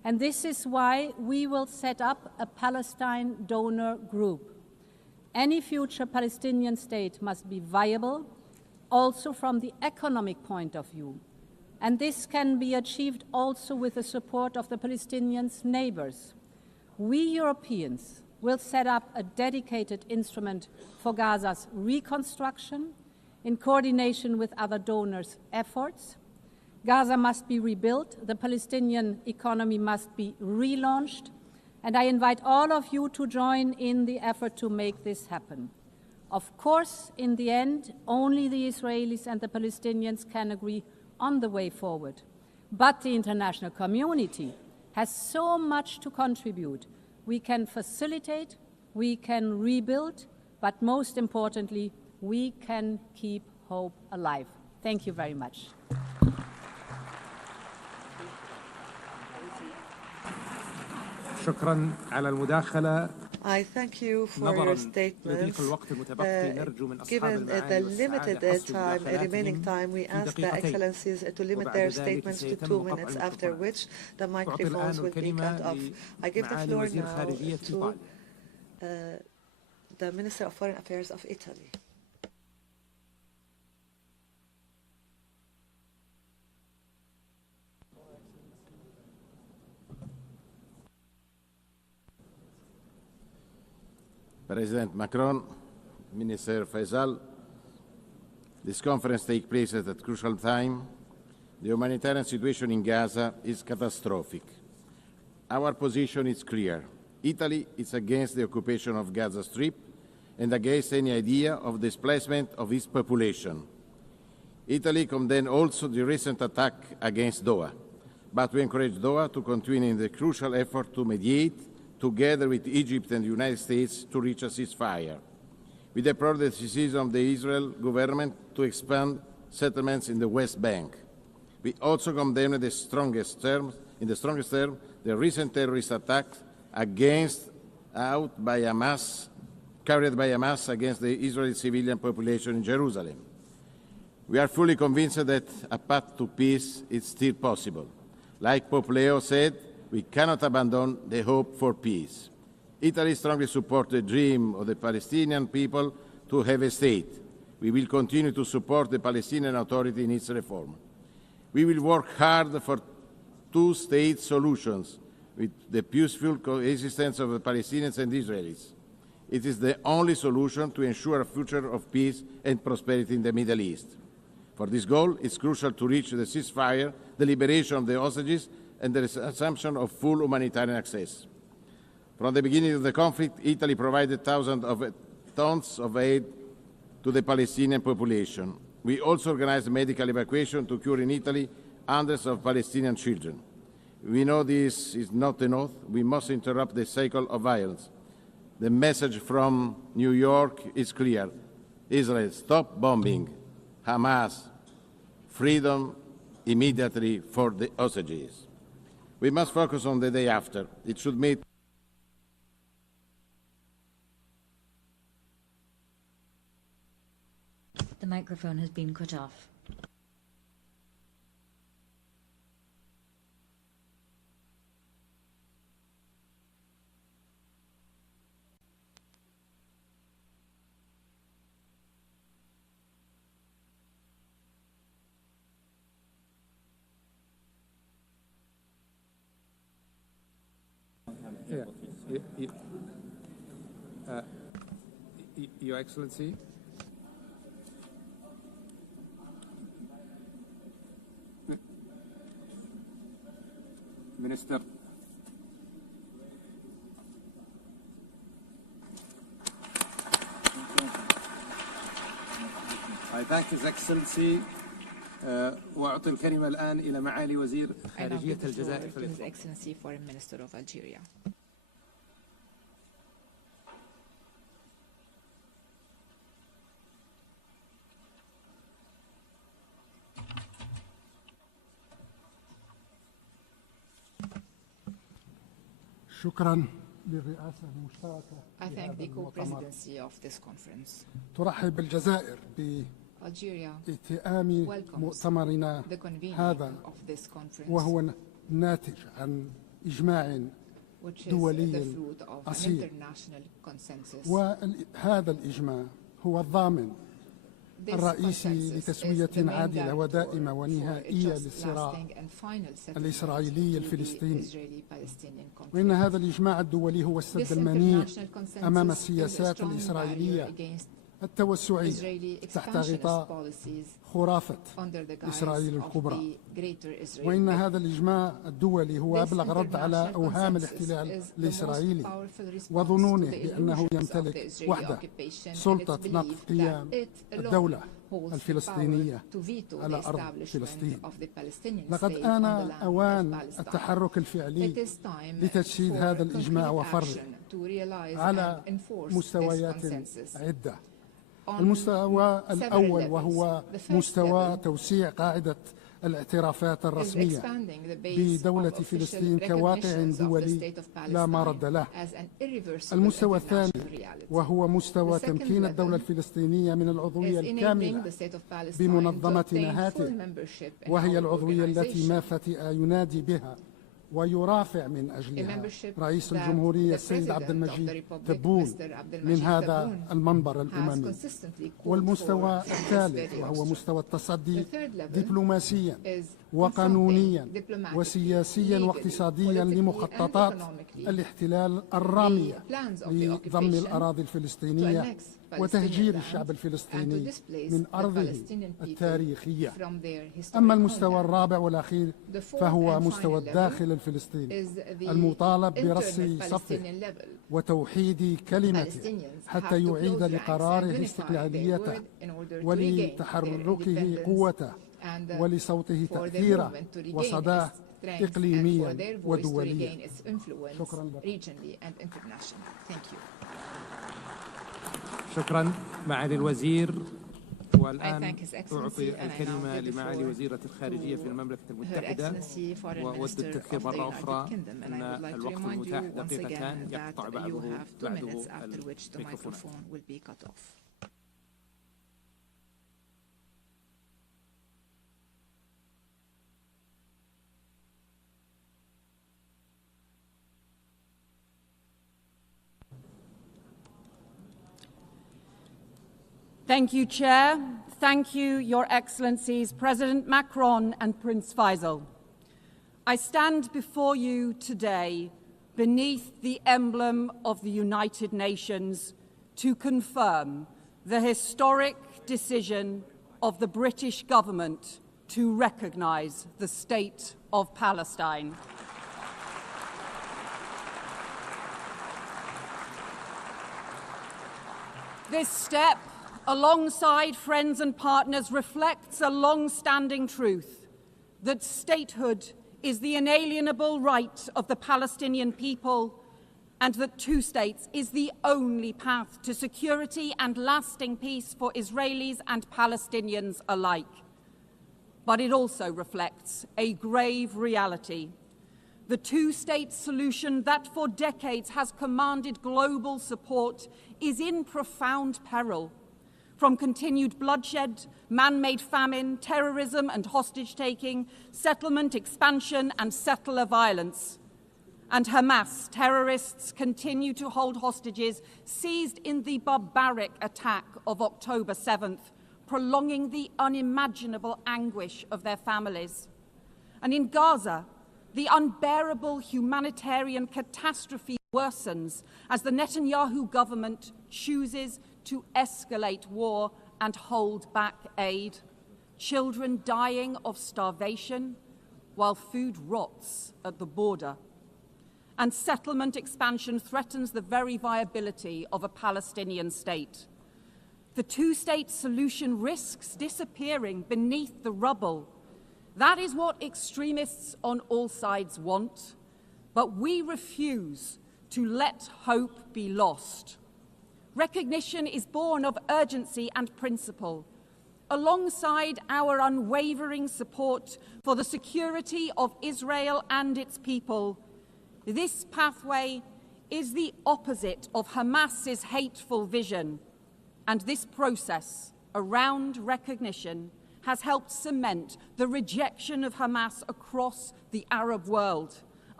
And this is why we will set up a Palestine donor group. Any future Palestinian state must be viable, also from the economic point of view. And this can be achieved also with the support of the Palestinians' neighbors. We Europeans will set up a dedicated instrument for Gaza's reconstruction in coordination with other donors' efforts. Gaza must be rebuilt, the Palestinian economy must be relaunched, and I invite all of you to join in the effort to make this happen. Of course, in the end, only the Israelis and the Palestinians can agree on the way forward. But the international community has so much to contribute. We can facilitate, we can rebuild, but most importantly, we can keep hope alive. Thank you very much. شكرا على المداخلة. I thank you for your statements. Given the limited remaining time, we ask the Excellencies to limit their statements to 2 minutes, after which the microphones will be cut off. I give the floor now to the Minister of Foreign Affairs of Italy. President Macron, Minister Faisal, this conference takes place at a crucial time. The humanitarian situation in Gaza is catastrophic. Our position is clear. Italy is against the occupation of Gaza Strip and against any idea of displacement of its population. Italy condemns also the recent attack against Doha, but we encourage Doha to continue in the crucial effort to mediate together with Egypt and the United States to reach a ceasefire. We deplore the decision of the Israel government to expand settlements in the West Bank. We also condemn in the strongest term, the recent terrorist attacks carried by Hamas against the Israeli civilian population in Jerusalem. We are fully convinced that a path to peace is still possible. Like Pope Leo said, we cannot abandon the hope for peace. Italy strongly supports the dream of the Palestinian people to have a state. We will continue to support the Palestinian Authority in its reform. We will work hard for two-state solutions with the peaceful coexistence of the Palestinians and Israelis. It is the only solution to ensure a future of peace and prosperity in the Middle East. For this goal, it's crucial to reach the ceasefire, the liberation of the hostages, and the assumption of full humanitarian access. From the beginning of the conflict, Italy provided thousands of tons of aid to the Palestinian population. We also organized medical evacuation to cure in Italy hundreds of Palestinian children. We know this is not enough. We must interrupt the cycle of violence. The message from New York is clear. Israel, stop bombing. Hamas, freedom immediately for the hostages. We must focus on the day after. It should meet The microphone has been cut off. Your Excellency. Minister. I thank His Excellency. وأعطي الكلمة الآن إلى معالي وزير خارجية الجزائر. His Excellency Foreign Minister of Algeria. شكرا للرئاسة المشتركة. I thank the co-presidency of this conference. ترحب الجزائر باتئام مؤتمرنا هذا وهو ناتج عن إجماع دولي أصيل، وهذا الإجماع هو الضامن الرئيسي لتسوية عادلة ودائمة ونهائية للصراع الإسرائيلي الفلسطيني. وإن هذا الإجماع الدولي هو السد المنيع أمام السياسات الإسرائيلية التوسعية تحت غطاء خرافة إسرائيل الكبرى. وإن هذا الإجماع الدولي هو أبلغ رد على أوهام الاحتلال الإسرائيلي وظنونه بأنه يمتلك وحده سلطة نقض قيام الدولة الفلسطينية على أرض فلسطين. لقد آن أوان التحرك الفعلي لتجسيد هذا الإجماع وفرضه على مستويات عدة. المستوى الأول وهو مستوى توسيع قاعدة الاعترافات الرسمية بدولة فلسطين كواقع دولي لا مرد له. المستوى الثاني وهو مستوى تمكين الدولة الفلسطينية من العضوية الكاملة بمنظمة نهاتف، وهي العضوية التي ما فتئ ينادي بها ويرافع من أجلها رئيس الجمهورية السيد عبد المجيد تبون من هذا المنبر الأممي. والمستوى الثالث وهو مستوى التصدي دبلوماسيا وقانونيا وسياسيا واقتصاديا لمخططات الاحتلال الرامية لضم الأراضي الفلسطينية وتهجير الشعب الفلسطيني من أرضه التاريخية. أما المستوى الرابع والأخير فهو مستوى الداخل الفلسطيني المطالب برص صفه وتوحيد كلمته حتى يعيد لقراره استقلاليته ولتحركه قوته ولصوته تأثيره وصداه إقليميا ودوليا. شكرا لكم. شكرا معالي الوزير. والآن أعطي الكلمة لمعالي وزيرة الخارجية في المملكة المتحدة، وأود التذكير مرة أخرى أن الوقت المتاح دقيقتان يقطع بعده الميكروفون. Thank you, Chair. Thank you, Your Excellencies, President Macron and Prince Faisal. I stand before you today beneath the emblem of the United Nations to confirm the historic decision of the British government to recognise the State of Palestine. This step, alongside friends and partners, reflects a long-standing truth that statehood is the inalienable right of the Palestinian people and that two states is the only path to security and lasting peace for Israelis and Palestinians alike. But it also reflects a grave reality. The two-state solution that for decades has commanded global support is in profound peril. From continued bloodshed, man-made famine, terrorism and hostage-taking, settlement expansion and settler violence. And Hamas terrorists continue to hold hostages seized in the barbaric attack of October 7th, prolonging the unimaginable anguish of their families. And in Gaza, the unbearable humanitarian catastrophe worsens as the Netanyahu government chooses to escalate war and hold back aid. Children dying of starvation while food rots at the border. And settlement expansion threatens the very viability of a Palestinian state. The two-state solution risks disappearing beneath the rubble. That is what extremists on all sides want, but we refuse to let hope be lost. Recognition is born of urgency and principle, alongside our unwavering support for the security of Israel and its people. This pathway is the opposite of Hamas's hateful vision, and this process around recognition has helped cement the rejection of Hamas across the Arab world,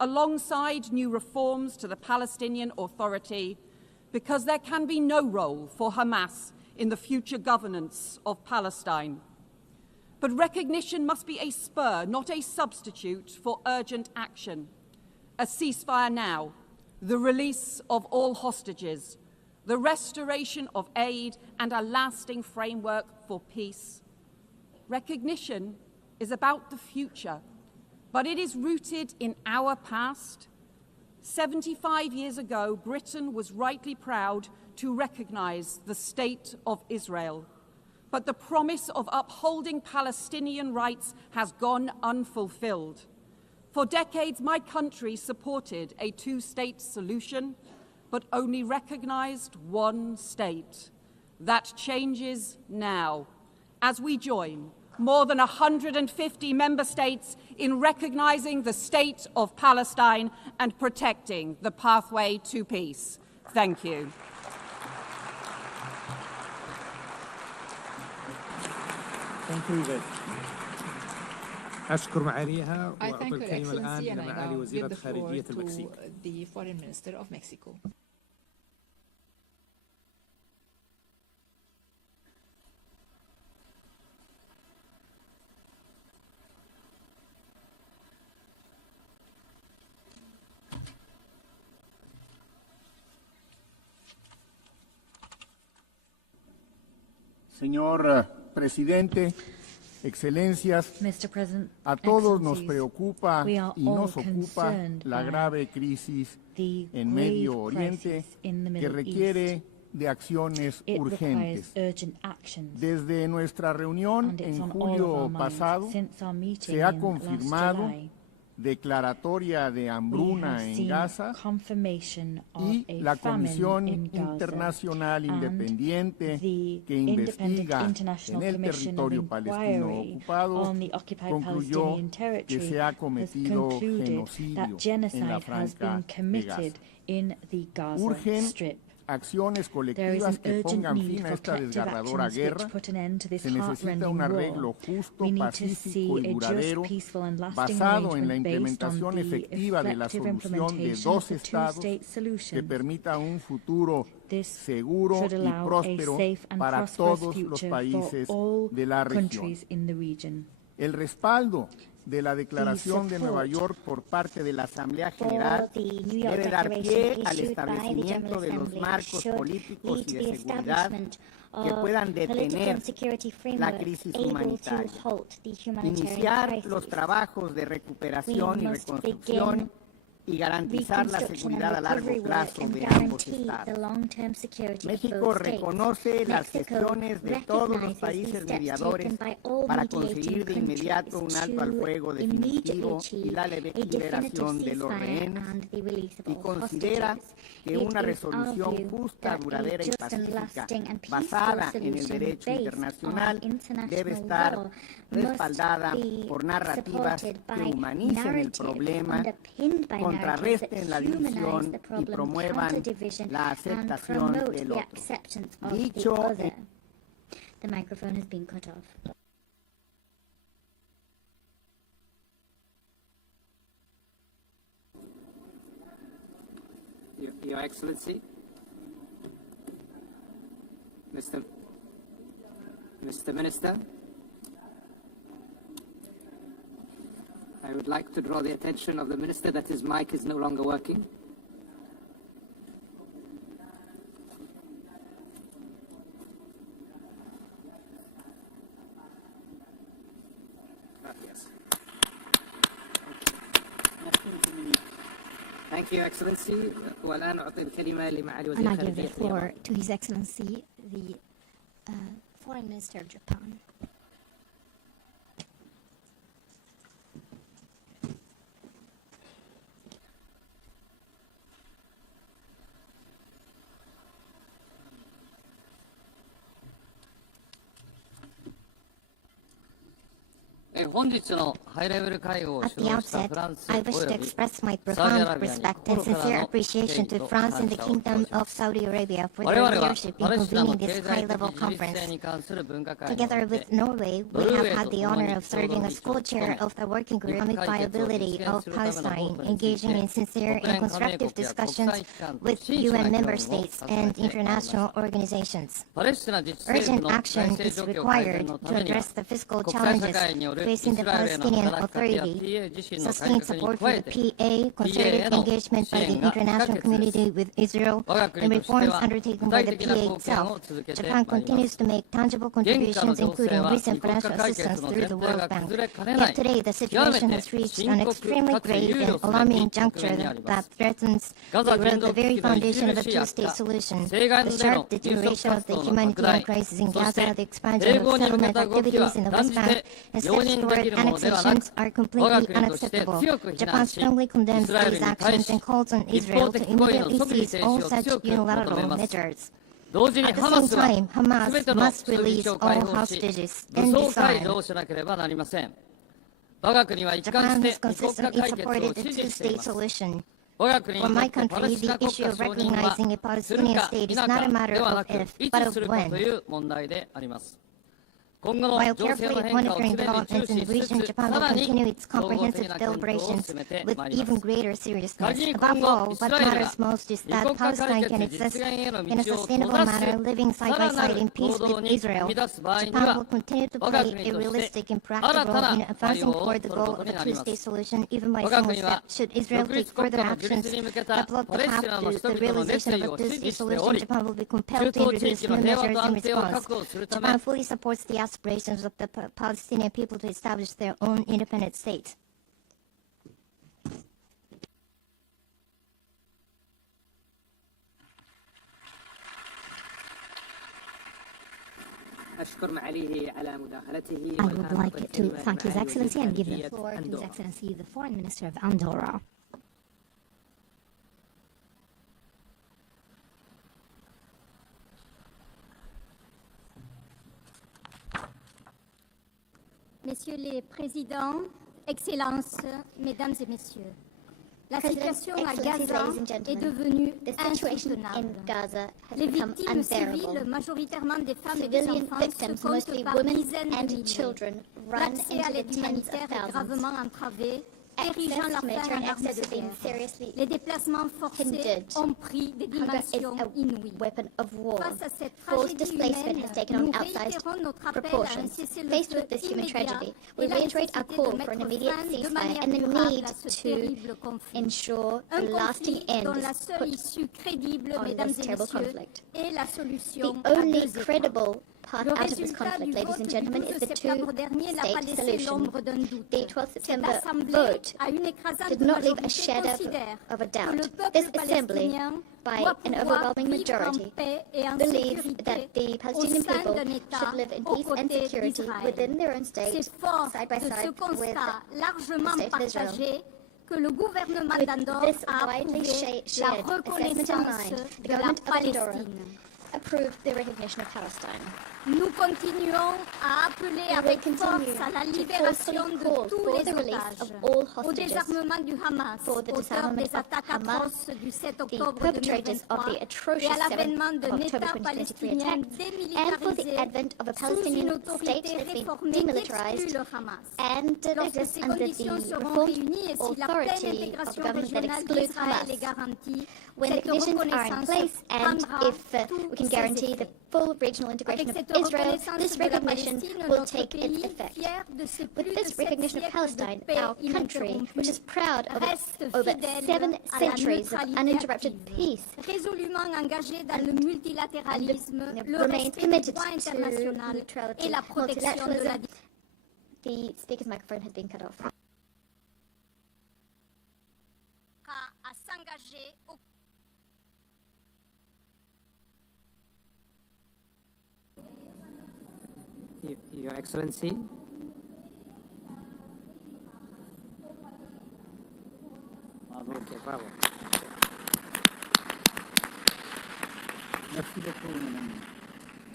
alongside new reforms to the Palestinian Authority, because there can be no role for Hamas in the future governance of Palestine. But recognition must be a spur, not a substitute for urgent action. A ceasefire now, the release of all hostages, the restoration of aid, and a lasting framework for peace. Recognition is about the future, but it is rooted in our past. 75 years ago, Britain was rightly proud to recognize the State of Israel. But the promise of upholding Palestinian rights has gone unfulfilled. For decades, my country supported a two-state solution, but only recognized one state. That changes now, as we join more than 150 member states in recognizing the State of Palestine and protecting the pathway to peace. Thank you. Thank you very much. أشكر معاليها I وأعطي thank Her الكلمة الآن Excellency and إلى I معالي now وزيرة give the floor خارجية to المكسيك. the Foreign Minister of Mexico. Señor presidente, excelencias, a todos nos preocupa y nos ocupa la grave crisis en Medio Oriente que requiere de acciones urgentes. Desde nuestra reunión en julio pasado se ha confirmado declaratoria de hambruna en Gaza y la Comisión Internacional Independiente que investiga en el territorio palestino ocupado concluyó que se ha cometido genocidio en la Franja de Gaza. Urgen acciones colectivas que pongan fin a esta desgarradora guerra. Se necesita un arreglo justo, pacífico y duradero, basado en la implementación efectiva de la solución de dos estados que permita un futuro seguro y próspero para todos los países de la región. El respaldo de la Declaración de Nueva York por parte de la Asamblea General debe dar pie al establecimiento de los marcos políticos y de seguridad que puedan detener la crisis humanitaria, iniciar los trabajos de recuperación y reconstrucción y garantizar la seguridad a largo plazo de ambos estados. México reconoce las gestiones de todos los países mediadores para conseguir de inmediato un alto al fuego definitivo y la liberación de los rehenes y considera que una resolución justa, duradera y pacífica basada en el derecho internacional debe estar respaldada por narrativas que humanicen el problema, contrarresten la división y promuevan la aceptación del otro. Dicho The microphone has been cut off. Your Excellency, Mr. Minister, I would like to draw the attention of the Minister that his mic is no longer working. Gracias. Thank you, Excellency. والآن أعطي الكلمة لمعالي وزير And I give the خارجية floor to His Excellency, the Foreign Minister of Japan. At the outset, I wish to express my profound respect and sincere appreciation to France and the Kingdom of Saudi Arabia for their leadership in convening this high-level conference. Together with Norway, we have had the honor of serving as co-chair of the working group on the viability of Palestine, engaging in sincere and constructive discussions with UN member states and international organizations. Urgent action is required to address the fiscal challenges facing the Palestinian Authority, sustain support for the PA, concerted engagement by the international community with Israel, and reforms undertaken by the PA itself. Japan continues to make tangible contributions, including recent financial assistance through the World Bank. Yet today, the situation has reached an extremely grave and alarming juncture that threatens the very foundation of a two-state solution. The sharp deterioration of the humanitarian crisis in Gaza, the expansion of settlement activities in the West Bank, and steps toward annexations are completely unacceptable. Japan strongly condemns these actions and calls on Israel to immediately cease all such unilateral measures. At the same time, Hamas must release all hostages and disarm. Japan has consistently supported the two-state solution. For my country, the issue of recognizing a Palestinian state is not a matter of if, but of when. While carefully monitoring developments in the region, Japan will continue its comprehensive deliberations with even greater seriousness. Above all, what matters most is that Palestine can exist in a sustainable manner, living side by side in peace with Israel. Japan will continue to play a realistic and practical role in advancing toward the goal of a two-state solution, even by single step. Should Israel take further actions that block the path to the realization of a two-state solution, Japan will be compelled to introduce new measures in response. Japan fully supports the aspirations of the Palestinian people to establish their own independent state. I would like to thank His Excellency and give the floor to His Excellency the Foreign Minister of Andorra. Messieurs les Présidents, Excellences, Mesdames et Messieurs, la situation à Gaza est devenue insoutenable. Les victimes civiles, majoritairement des femmes et des enfants, se comptent par dizaines de milliers. L'accès à l'aide humanitaire est gravement entravé, érigeant la faim en arme de guerre. Les déplacements forcés ont pris des dimensions inouïes. Face à cette tragédie humaine, nous réitérons notre appel à un cessez-le-feu immédiat et la nécessité de mettre fin de manière durable à ce terrible conflit. Un conflit dont la seule issue crédible, Mesdames et Messieurs, est la solution à deux États. Part out of this conflict, ladies and gentlemen, is the two-state solution. The 12th September vote did not leave a shadow of a doubt. This assembly, by an overwhelming majority, believes that the Palestinian people should live in peace and security within their own state, side by side with the state of Israel. Que le gouvernement d'Andorre a approuvé la reconnaissance de la Palestine. Approved the recognition of Palestine. Nous continuons à appeler avec force à la libération de tous les otages, au désarmement du Hamas, auteur des attaques atroces du 7 octobre 2023 et à l'avènement d'un État palestinien démilitarisé sous une autorité réformée qui le Hamas. Lorsque ces conditions seront réunies et si la pleine intégration régionale d'Israël est garantie, cette reconnaissance prendra can guarantee the full regional integration of Israel, this recognition will take its effect. With this recognition of Palestine, our country, which is proud of its over 7 centuries of uninterrupted peace, remains committed to neutrality, multilateralism. The speaker's microphone has been cut off. Your Excellency, bravo. Merci beaucoup, Madame.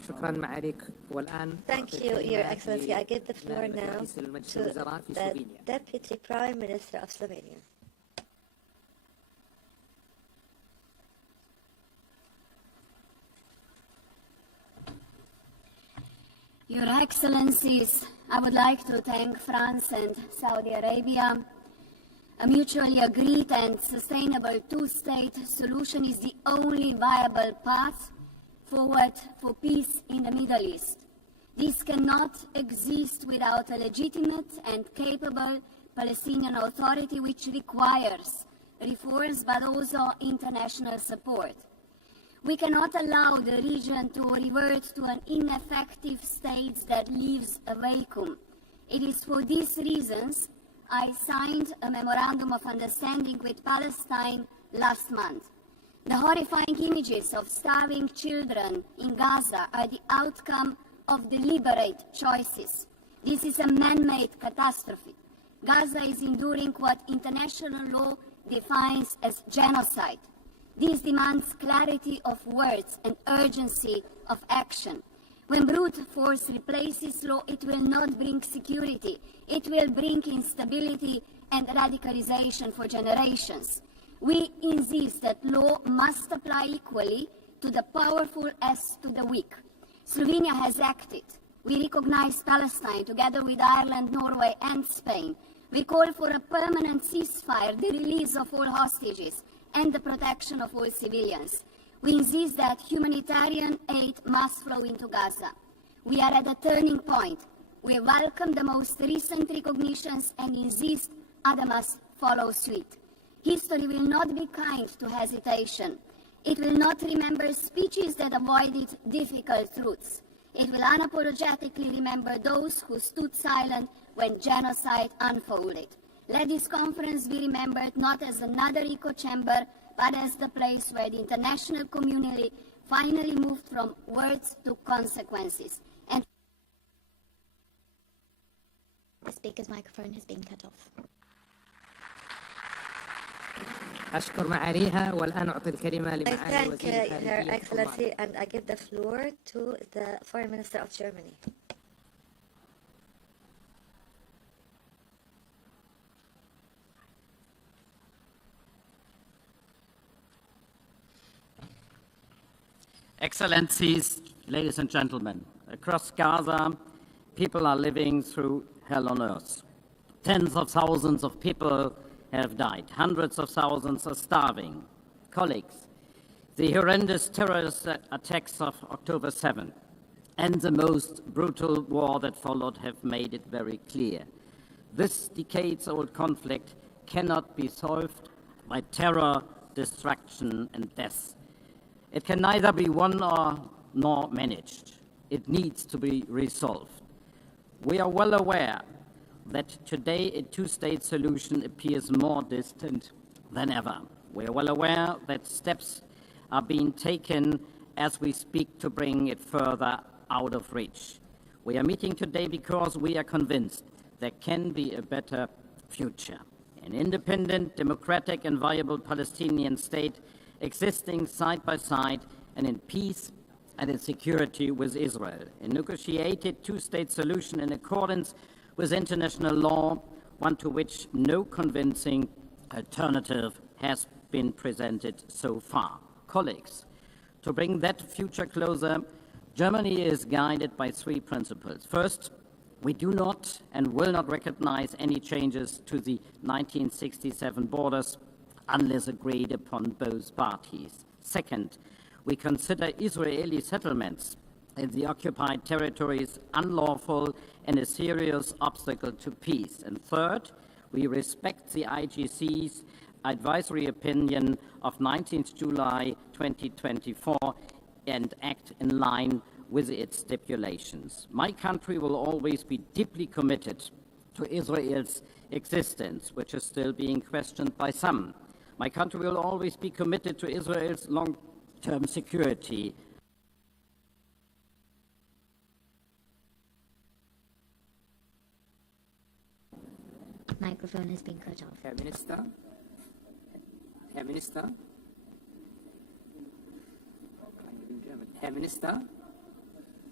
Thank you, Your Excellency. I give the floor now to the Deputy Prime Minister of Slovenia. Your Excellencies, I would like to thank France and Saudi Arabia. A mutually agreed and sustainable two-state solution is the only viable path forward for peace in the Middle East. This cannot exist without a legitimate and capable Palestinian Authority, which requires reforms but also international support. We cannot allow the region to revert to an ineffective state that leaves a vacuum. It is for these reasons I signed a memorandum of understanding with Palestine last month. The horrifying images of starving children in Gaza are the outcome of deliberate choices. This is a man-made catastrophe. Gaza is enduring what international law defines as genocide. This demands clarity of words and urgency of action. When brute force replaces law, it will not bring security. It will bring instability and radicalization for generations. We insist that law must apply equally to the powerful as to the weak. Slovenia has acted. We recognize Palestine together with Ireland, Norway, and Spain. We call for a permanent ceasefire, the release of all hostages, and the protection of all civilians. We insist that humanitarian aid must flow into Gaza. We are at a turning point. We welcome the most recent recognitions and insist others must follow suit. History will not be kind to hesitation. It will not remember speeches that avoided difficult truths. It will unapologetically remember those who stood silent when genocide unfolded. Let this conference be remembered not as another echo chamber, but as the place where the international community finally moved from words to consequences. And the speaker's microphone has been cut off. I thank Her Excellency and I give the floor to the Foreign Minister of Germany. Excellencies, ladies and gentlemen, across Gaza, people are living through hell on earth. Tens of thousands of people have died. Hundreds of thousands are starving. Colleagues, the horrendous terrorist attacks of October 7 and the most brutal war that followed have made it very clear. This decades-old conflict cannot be solved by terror, destruction, and death. It can neither be won nor managed. It needs to be resolved. We are well aware that today a two-state solution appears more distant than ever. We are well aware that steps are being taken as we speak to bring it further out of reach. We are meeting today because we are convinced there can be a better future. An independent, democratic, and viable Palestinian state existing side by side and in peace and in security with Israel. A negotiated two-state solution in accordance with international law, one to which no convincing alternative has been presented so far. Colleagues, to bring that future closer, Germany is guided by three principles. First, we do not and will not recognize any changes to the 1967 borders unless agreed upon both parties. Second, we consider Israeli settlements in the occupied territories unlawful and a serious obstacle to peace. And third, we respect the IGC's advisory opinion of 19th July 2024 and act in line with its stipulations. My country will always be deeply committed to Israel's existence, which is still being questioned by some. My country will always be committed to Israel's long-term security. Microphone has been cut off. Herr Minister. Herr Minister. Herr Minister.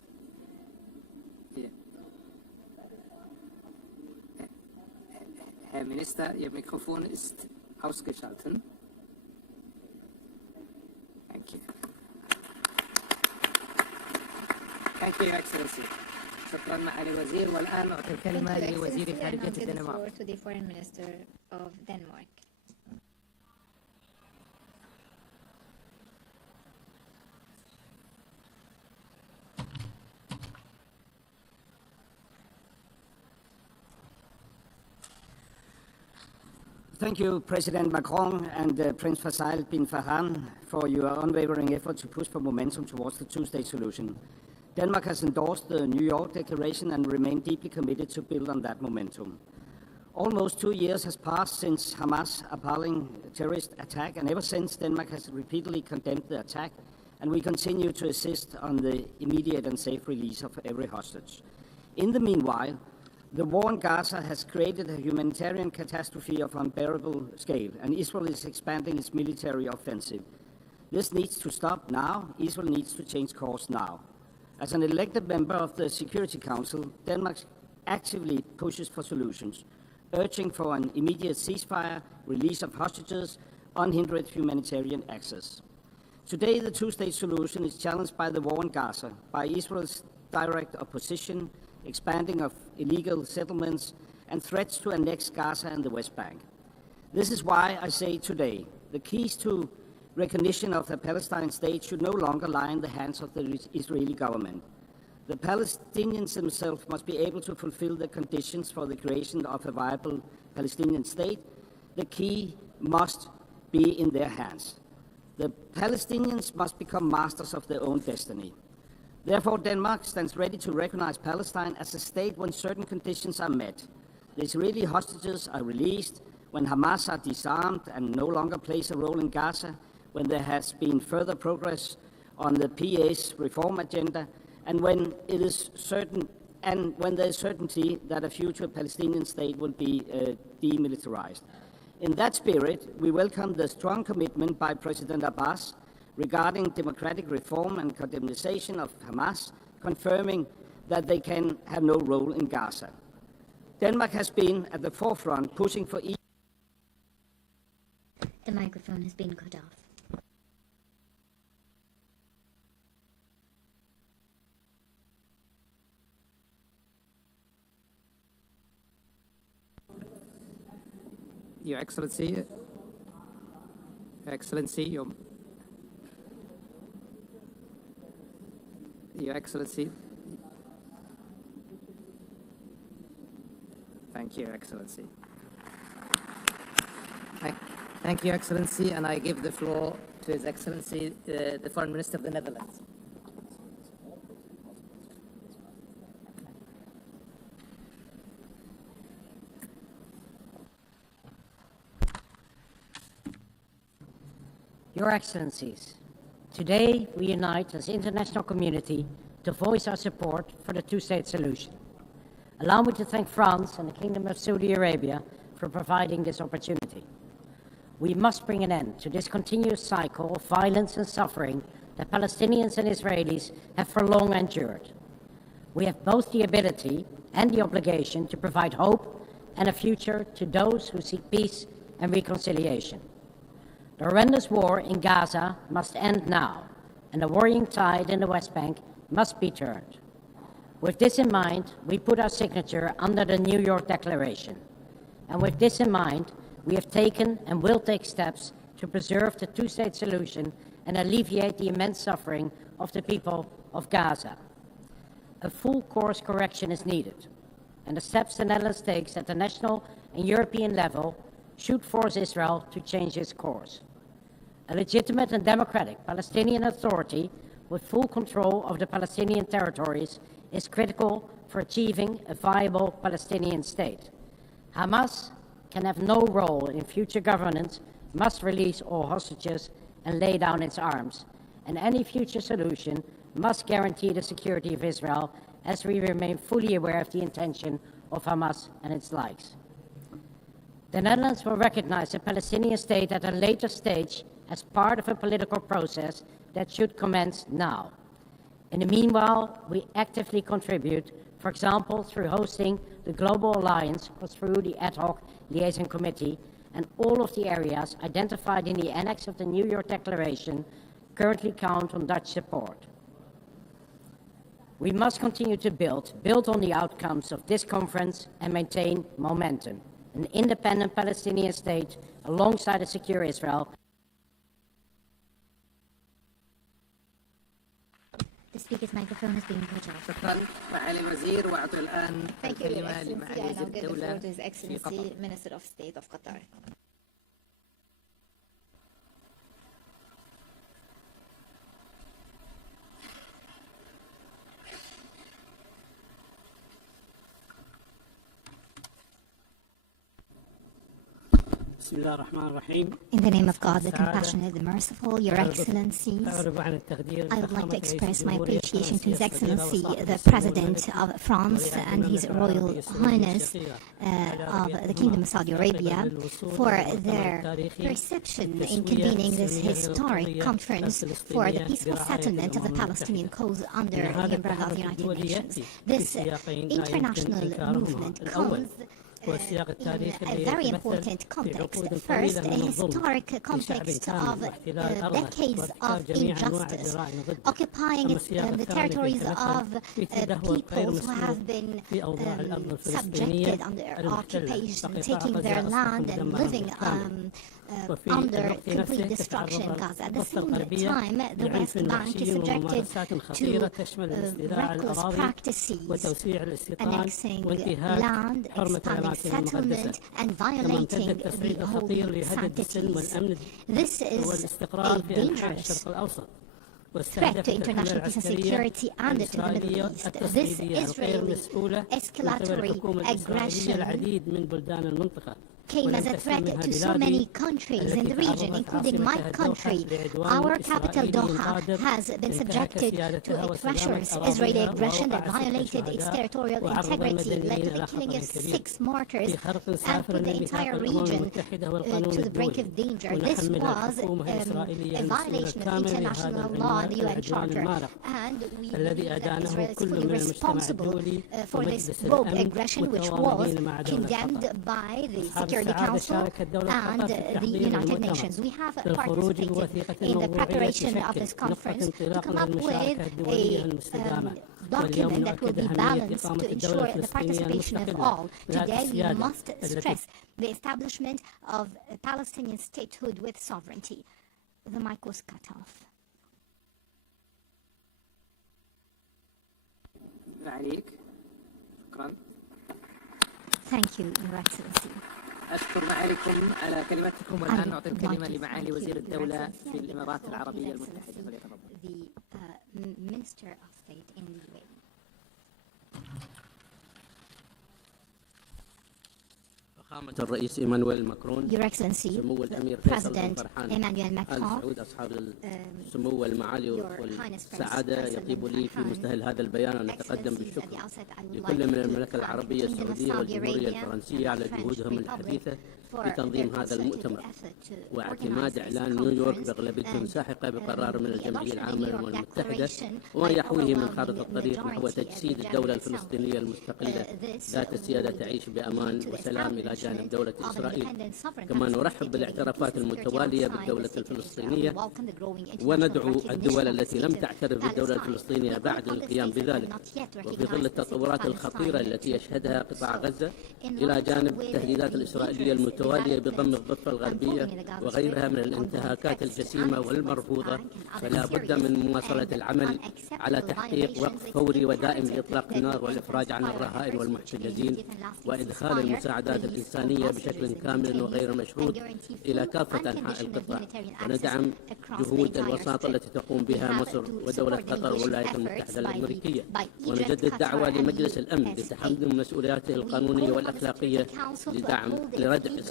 Herr Minister, Ihr Mikrofon ist ausgeschaltet. Thank you. Thank you, Your Excellency. شكرا معالي الوزير. والآن أعطي الكلمة لوزير خارجية الدنمارك. To the Foreign Minister of Denmark. Thank you, President Macron and Prince Faisal bin Farhan, for your unwavering effort to push for momentum towards the two-state solution. Denmark has endorsed the New York Declaration and remained deeply committed to build on that momentum. Almost 2 years has passed since Hamas' appalling terrorist attack, and ever since, Denmark has repeatedly condemned the attack, and we continue to insist on the immediate and safe release of every hostage. In the meanwhile, the war in Gaza has created a humanitarian catastrophe of unbearable scale, and Israel is expanding its military offensive. This needs to stop now. Israel needs to change course now. As an elected member of the Security Council, Denmark actively pushes for solutions, urging for an immediate ceasefire, release of hostages, unhindered humanitarian access. Today, the two-state solution is challenged by the war in Gaza, by Israel's direct opposition, expanding of illegal settlements, and threats to annex Gaza and the West Bank. This is why I say today, the keys to recognition of the Palestine state should no longer lie in the hands of the Israeli government. The Palestinians themselves must be able to fulfill the conditions for the creation of a viable Palestinian state. The key must be in their hands. The Palestinians must become masters of their own destiny. Therefore, Denmark stands ready to recognize Palestine as a state when certain conditions are met. The Israeli hostages are released, when Hamas are disarmed and no longer plays a role in Gaza, when there has been further progress on the PA's reform agenda, and when it is certain, and when there is certainty that a future Palestinian state will be demilitarized. In that spirit, we welcome the strong commitment by President Abbas regarding democratic reform and condemnation of Hamas, confirming that they can have no role in Gaza. Denmark has been at the forefront pushing for each. The microphone has been cut off. Your Excellency, Your Excellency. Thank you, Your Excellency. Thank you, Your Excellency, and I give the floor to His Excellency, the Foreign Minister of the Netherlands. Your Excellencies, today we unite as international community to voice our support for the two-state solution. Allow me to thank France and the Kingdom of Saudi Arabia for providing this opportunity. We must bring an end to this continuous cycle of violence and suffering that Palestinians and Israelis have for long endured. We have both the ability and the obligation to provide hope and a future to those who seek peace and reconciliation. The horrendous war in Gaza must end now, and the worrying tide in the West Bank must be turned. With this in mind, we put our signature under the New York Declaration. And with this in mind, we have taken and will take steps to preserve the two-state solution and alleviate the immense suffering of the people of Gaza. A full course correction is needed, and the steps the Netherlands takes at the national and European level should force Israel to change its course. A legitimate and democratic Palestinian Authority with full control of the Palestinian territories is critical for achieving a viable Palestinian state. Hamas can have no role in future governance, must release all hostages and lay down its arms, and any future solution must guarantee the security of Israel, as we remain fully aware of the intention of Hamas and its likes. The Netherlands will recognize a Palestinian state at a later stage as part of a political process that should commence now. In the meanwhile, we actively contribute, for example, through hosting the Global Alliance or through the ad hoc Liaison Committee and all of the areas identified in the annex of the New York Declaration currently count on Dutch support. We must continue to build on the outcomes of this conference and maintain momentum. An independent Palestinian state alongside a secure Israel. The speaker's microphone has been put off. شكرا معالي الوزير وأعطي الآن الكلمة لمعالي وزير give the الدولة floor to His في Excellency, قطر. Minister of State of Qatar. In the name of God, the compassionate, the merciful, Your Excellencies, I would like to express my appreciation to His Excellency, the President of France and His Royal Highness of the Kingdom of Saudi Arabia for their perception in convening this historic conference for the peaceful settlement of the Palestinian cause under the umbrella of the United Nations. This international movement comes in a very important context. First, a historic context of decades of injustice, occupying the territories of peoples who have been subjected under occupation, taking their land and living under complete destruction in Gaza. At the same time, the West Bank is subjected to reckless practices, annexing land, expanding settlement, and violating the holy sanctities. This is a dangerous threat to international peace and security and to the Middle East. This Israeli escalatory aggression came as a threat to so many countries in the region, including my country. Our capital, Doha, has been subjected to a treacherous Israeli aggression that violated its territorial integrity, led to the killing of 6 martyrs, and put the entire region to the brink of danger. This was a violation of international law and the UN Charter, and we believe that Israel is fully responsible for this rogue aggression, which was condemned by the Security Council and the United Nations. We have participated in the preparation of this conference to come up with a document that will be balanced to ensure the participation of all. Today we must stress the establishment of a Palestinian statehood with sovereignty. The mic was cut off. Thank you, Your Excellency. أشكر معاليكم على كلمتكم والآن نعطي الكلمة لمعالي وزير الدولة في الإمارات العربية المتحدة فليتفضل. The Minister of State in UAE. فخامة الرئيس إيمانويل ماكرون، Your Excellency, سمو الأمير فيصل بن President فرحان، Emmanuel Macron, سعود أصحاب السمو والمعالي والسعادة، يطيب لي في مستهل هذا البيان أن أتقدم بالشكر لكل من المملكة العربية السعودية والجمهورية الفرنسية على جهودهم الحثيثة في تنظيم هذا المؤتمر واعتماد إعلان نيويورك بأغلبيته ساحقة بقرار من الجمعية العامة للأمم المتحدة وما يحويه من خارطة الطريق نحو تجسيد الدولة الفلسطينية المستقلة ذات السيادة تعيش بأمان وسلام إلى جانب دولة إسرائيل. كما نرحب بالاعترافات المتوالية بالدولة الفلسطينية وندعو الدول التي لم تعترف بالدولة الفلسطينية بعد القيام بذلك، وفي ظل التطورات الخطيرة التي يشهدها قطاع غزة إلى جانب التهديدات الإسرائيلية المتوالية بضم الضفة الغربية وغيرها من الانتهاكات الجسيمة والمرفوضة، فلا بد من مواصلة العمل على تحقيق وقف فوري ودائم لإطلاق النار والإفراج عن الرهائن والمحتجزين وإدخال المساعدات الإنسانية بشكل كامل وغير مشروط إلى كافة أنحاء القطاع، وندعم جهود الوساطة التي تقوم بها مصر ودولة قطر والولايات المتحدة الأمريكية، ونجدد دعوة لمجلس الأمن لتحمل مسؤولياته القانونية والأخلاقية لردع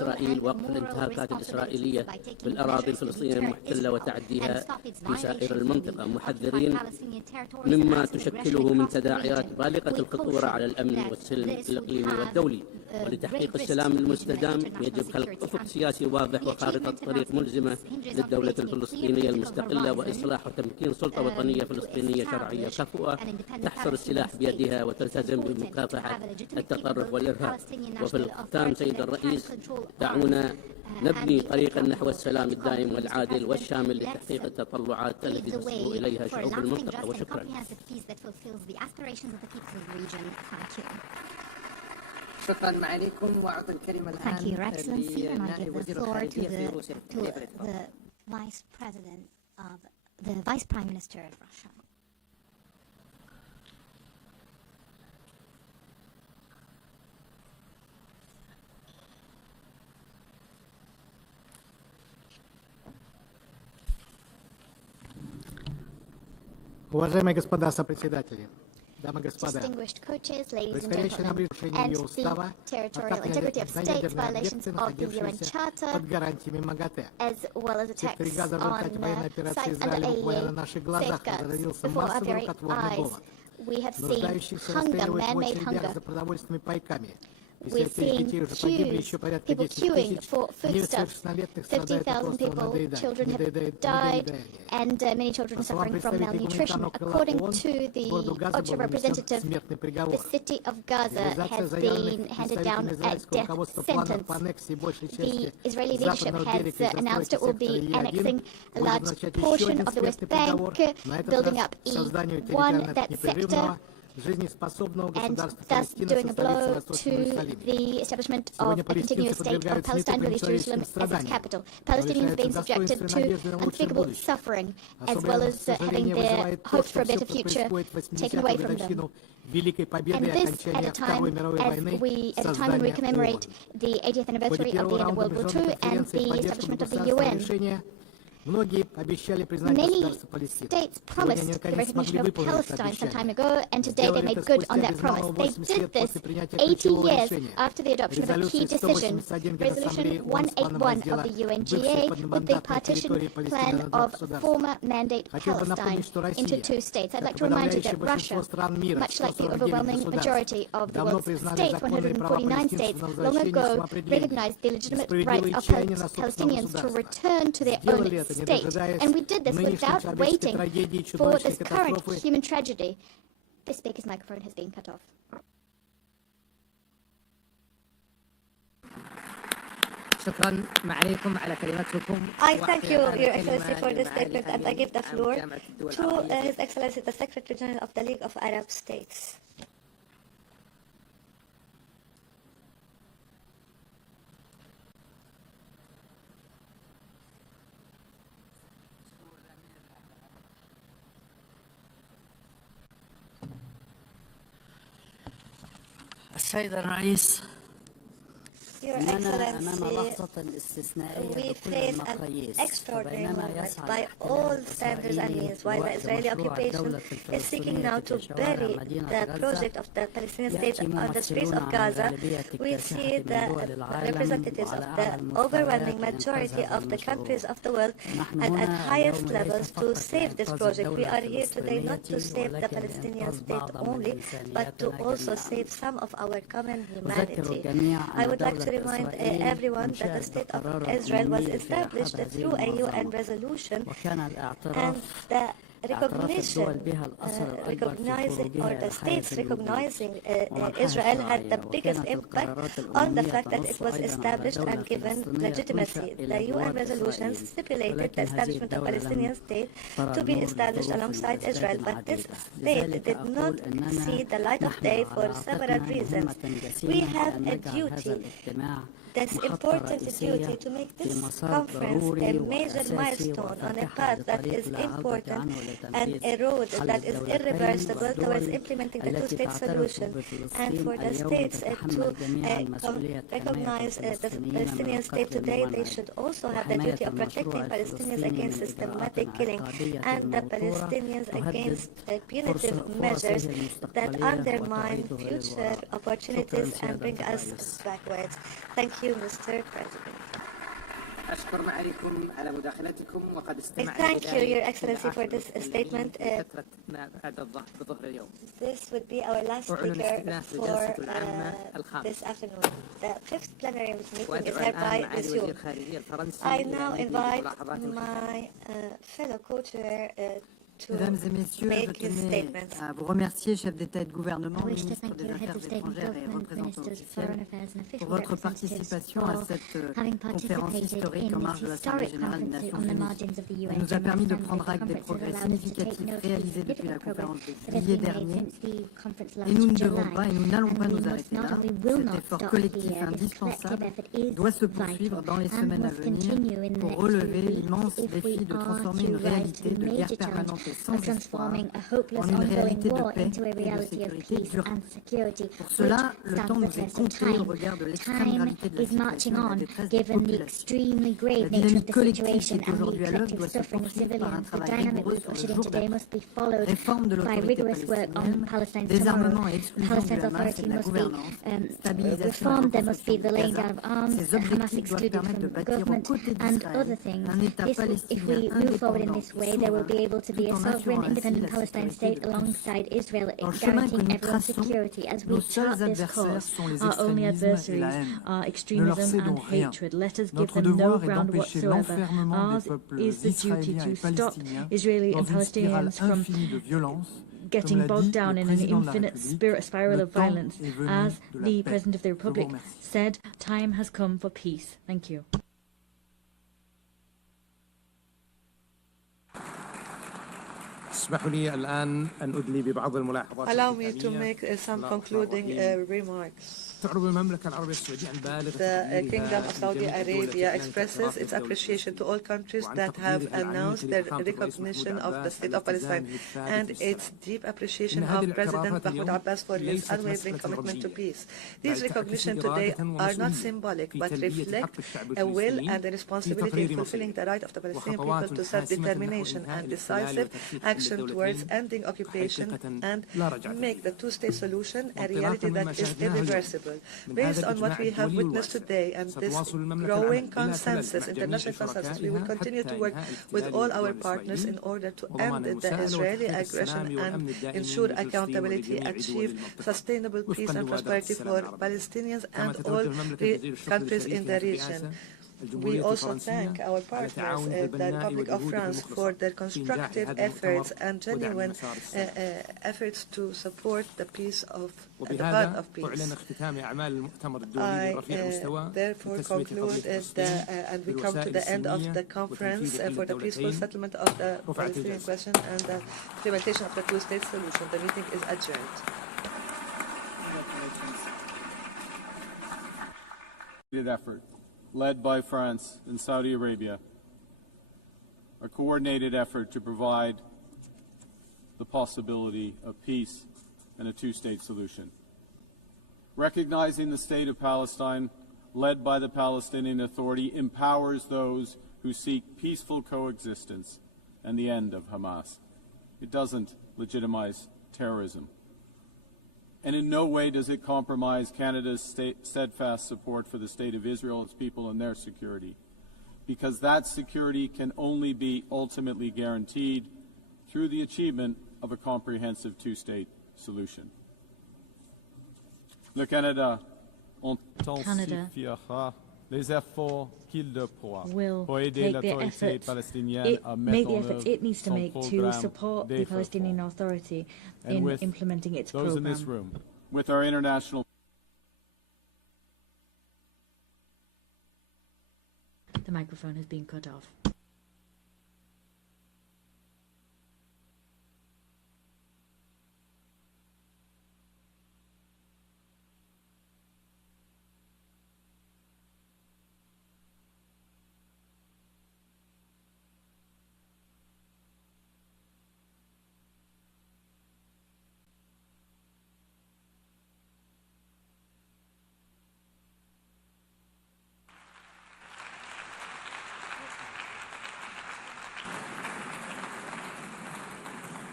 إسرائيل ووقف الانتهاكات الإسرائيلية في الأراضي الفلسطينية المحتلة وتعديها في سائر المنطقة، محذرين مما تشكله من تداعيات بالغة الخطورة على الأمن والسلم الإقليمي والدولي. ولتحقيق السلام المستدام يجب خلق أفق سياسي واضح وخارطة طريق ملزمة للدولة الفلسطينية المستقلة وإصلاح وتمكين سلطة وطنية فلسطينية شرعية كفؤة تحصر السلاح بيدها وتلتزم بمكافحة التطرف والإرهاب. وفي الختام سيد الرئيس، دعونا نبني طريقا نحو السلام الدائم والعادل والشامل لتحقيق التطلعات التي تصبو إليها شعوب المنطقة. وشكرا. شكرا معاليكم، وأعطي الكلمة الآن لنائب وزير الخارجية في روسيا. The Vice Prime Minister of Russia. Уважаемые господа сопредседатели, дамы и господа, Distinguished co-chairs, ladies and происходящее gentlemen, нарушение ее and устава, the territorial integrity of states, violations of the UN Charter, под гарантиями МАГАТЭ. as well as В секторе attacks Газа в результате военной on операции sites under Израиля буквально на AA наших глазах разразился before our массовый very рукотворный eyes. голод. We have seen Нуждающихся hunger, расстреливают в man-made очередях hunger. за продовольственными пайками. We're seeing people queuing for foodstuffs. 50,000 people, children have died, and many children are suffering from malnutrition. According to the OCHA representative, the city of Gaza has been handed down a death sentence. The Israeli leadership has announced it will be annexing a large portion of the West Bank, building up E1, that sector, and thus doing a blow to the establishment of a continuous state of Palestine with East Jerusalem as its capital. Palestinians being subjected to unspeakable suffering, as well as having their hopes for a better future taken away from them. And this at a time when we commemorate the 80th anniversary of the end of World War II and the establishment of the UN. Many states promised the recognition of Palestine some time ago, and today they made good on that promise. They did this 80 years after the adoption of a key decision, Resolution 181 of the UNGA, with the partition plan of former Mandate Palestine into two states. I'd like to remind you that Russia, much like the overwhelming majority of the world's states, 149 states, long ago recognized the legitimate rights of Palestinians to return to their own state. And we did this without waiting for this current human tragedy. The speaker's microphone has been cut off. I thank you, Your Excellency, for this statement, and I give the floor to His Excellency, the Secretary General of the League of Arab States. السيد الرئيس، إننا أمام لحظة استثنائية بكل المقاييس. By all standards and means, while the Israeli occupation is seeking now to bury the project of the Palestinian state on the streets of Gaza, we see the representatives of the overwhelming majority of the countries of the world and at highest levels to save this project. We are here today not to save the Palestinian state only, but to also save some of our common humanity. I would like to remind everyone that the state of Israel was established through a UN resolution, and the the states recognizing Israel had the biggest impact on the fact that it was established and given legitimacy. The UN resolution stipulated the establishment of a Palestinian state to be established alongside Israel, but this state did not see the light of day for several reasons. We have a duty, this important duty, to make this conference a major milestone on a path that is important and a road that is irreversible towards implementing the two-state solution, and for the states to recognize the Palestinian state today, they should also have the duty of protecting Palestinians against systematic killing and the Palestinians against punitive measures that undermine future opportunities and bring us backwards. Thank you. you, Mr. President. أشكر معاليكم على مداخلتكم وقد I استمع thank you, Your Excellency, for this statement. بالظهر اليوم. This would be our last speaker for this afternoon. The fifth plenary meeting is hereby resumed. I now invite my fellow co-chair Mesdames et Messieurs, je tenais à vous remercier, chefs d'État et de gouvernement, ministres des Affaires étrangères et représentants officiels, pour votre participation à cette conférence historique en marge de l'Assemblée générale des Nations Unies. Elle nous a permis de prendre acte des progrès significatifs réalisés depuis la conférence de juillet dernier. Et nous ne devons pas et nous n'allons pas nous arrêter là. Cet effort collectif indispensable doit se poursuivre dans les semaines à venir pour relever l'immense défi de transformer une réalité de guerre permanente et sans espoir en une réalité de paix et de sécurité durable. Pour cela, le temps nous est compté au regard de l'extrême gravité de la situation et de la détresse des populations. La dynamique collective qui est aujourd'hui à l'œuvre doit se poursuivre par un travail rigoureux sur le jour d'après. Réforme de l'autorité palestinienne, désarmement et exclusion de la masse et de la gouvernance, stabilisation de la construction de Gaza. Ces objectifs doivent permettre de bâtir aux côtés d'Israël un État palestinien indépendant, a sovereign, independent Palestine state alongside Israel, guaranteeing everyone's security. As we chart this course, our only adversaries are extremism and hatred. Let us give them no ground whatsoever. Ours is the duty to stop Israeli and Palestinians from getting bogged down in an infinite spiral of violence. As the President of the Republic said, time has come for peace. Thank you. اسمحوا لي الآن أن أدلي ببعض الملاحظات. Allow me to make some concluding remarks. The Kingdom of Saudi Arabia expresses its appreciation to all countries that have announced their recognition of the State of Palestine and its deep appreciation of President Mahmoud Abbas for his unwavering commitment to peace. These recognitions today are not symbolic but reflect a will and a responsibility in fulfilling the right of the Palestinian people to self-determination and decisive action towards ending occupation and make the two-state solution a reality that is irreversible. Based on what we have witnessed today and this growing consensus, international consensus, we will continue to work with all our partners in order to end the Israeli aggression and ensure accountability, achieve sustainable peace and prosperity for Palestinians and all the countries in the region. We also thank our partners, the Republic of France, for their constructive efforts and genuine efforts to support the peace of the path of peace. I therefore conclude and we come to the end of the conference for the peaceful settlement of the Palestinian question and the implementation of the two-state solution. The meeting is adjourned. Effort led by France and Saudi Arabia, a coordinated effort to provide the possibility of peace and a two-state solution. Recognizing the state of Palestine, led by the Palestinian Authority, empowers those who seek peaceful coexistence and the end of Hamas. It doesn't legitimize terrorism. And in no way does it compromise Canada's steadfast support for the State of Israel, its people, and their security, because that security can only be ultimately guaranteed through the achievement of a comprehensive two-state solution. Le Canada intensifiera les efforts qu'il déploie will pour aider l'autorité palestinienne à mettre en œuvre it needs to son make to programme support the Palestinian Authority in implementing its those in this program. room. With our international The microphone has been cut off.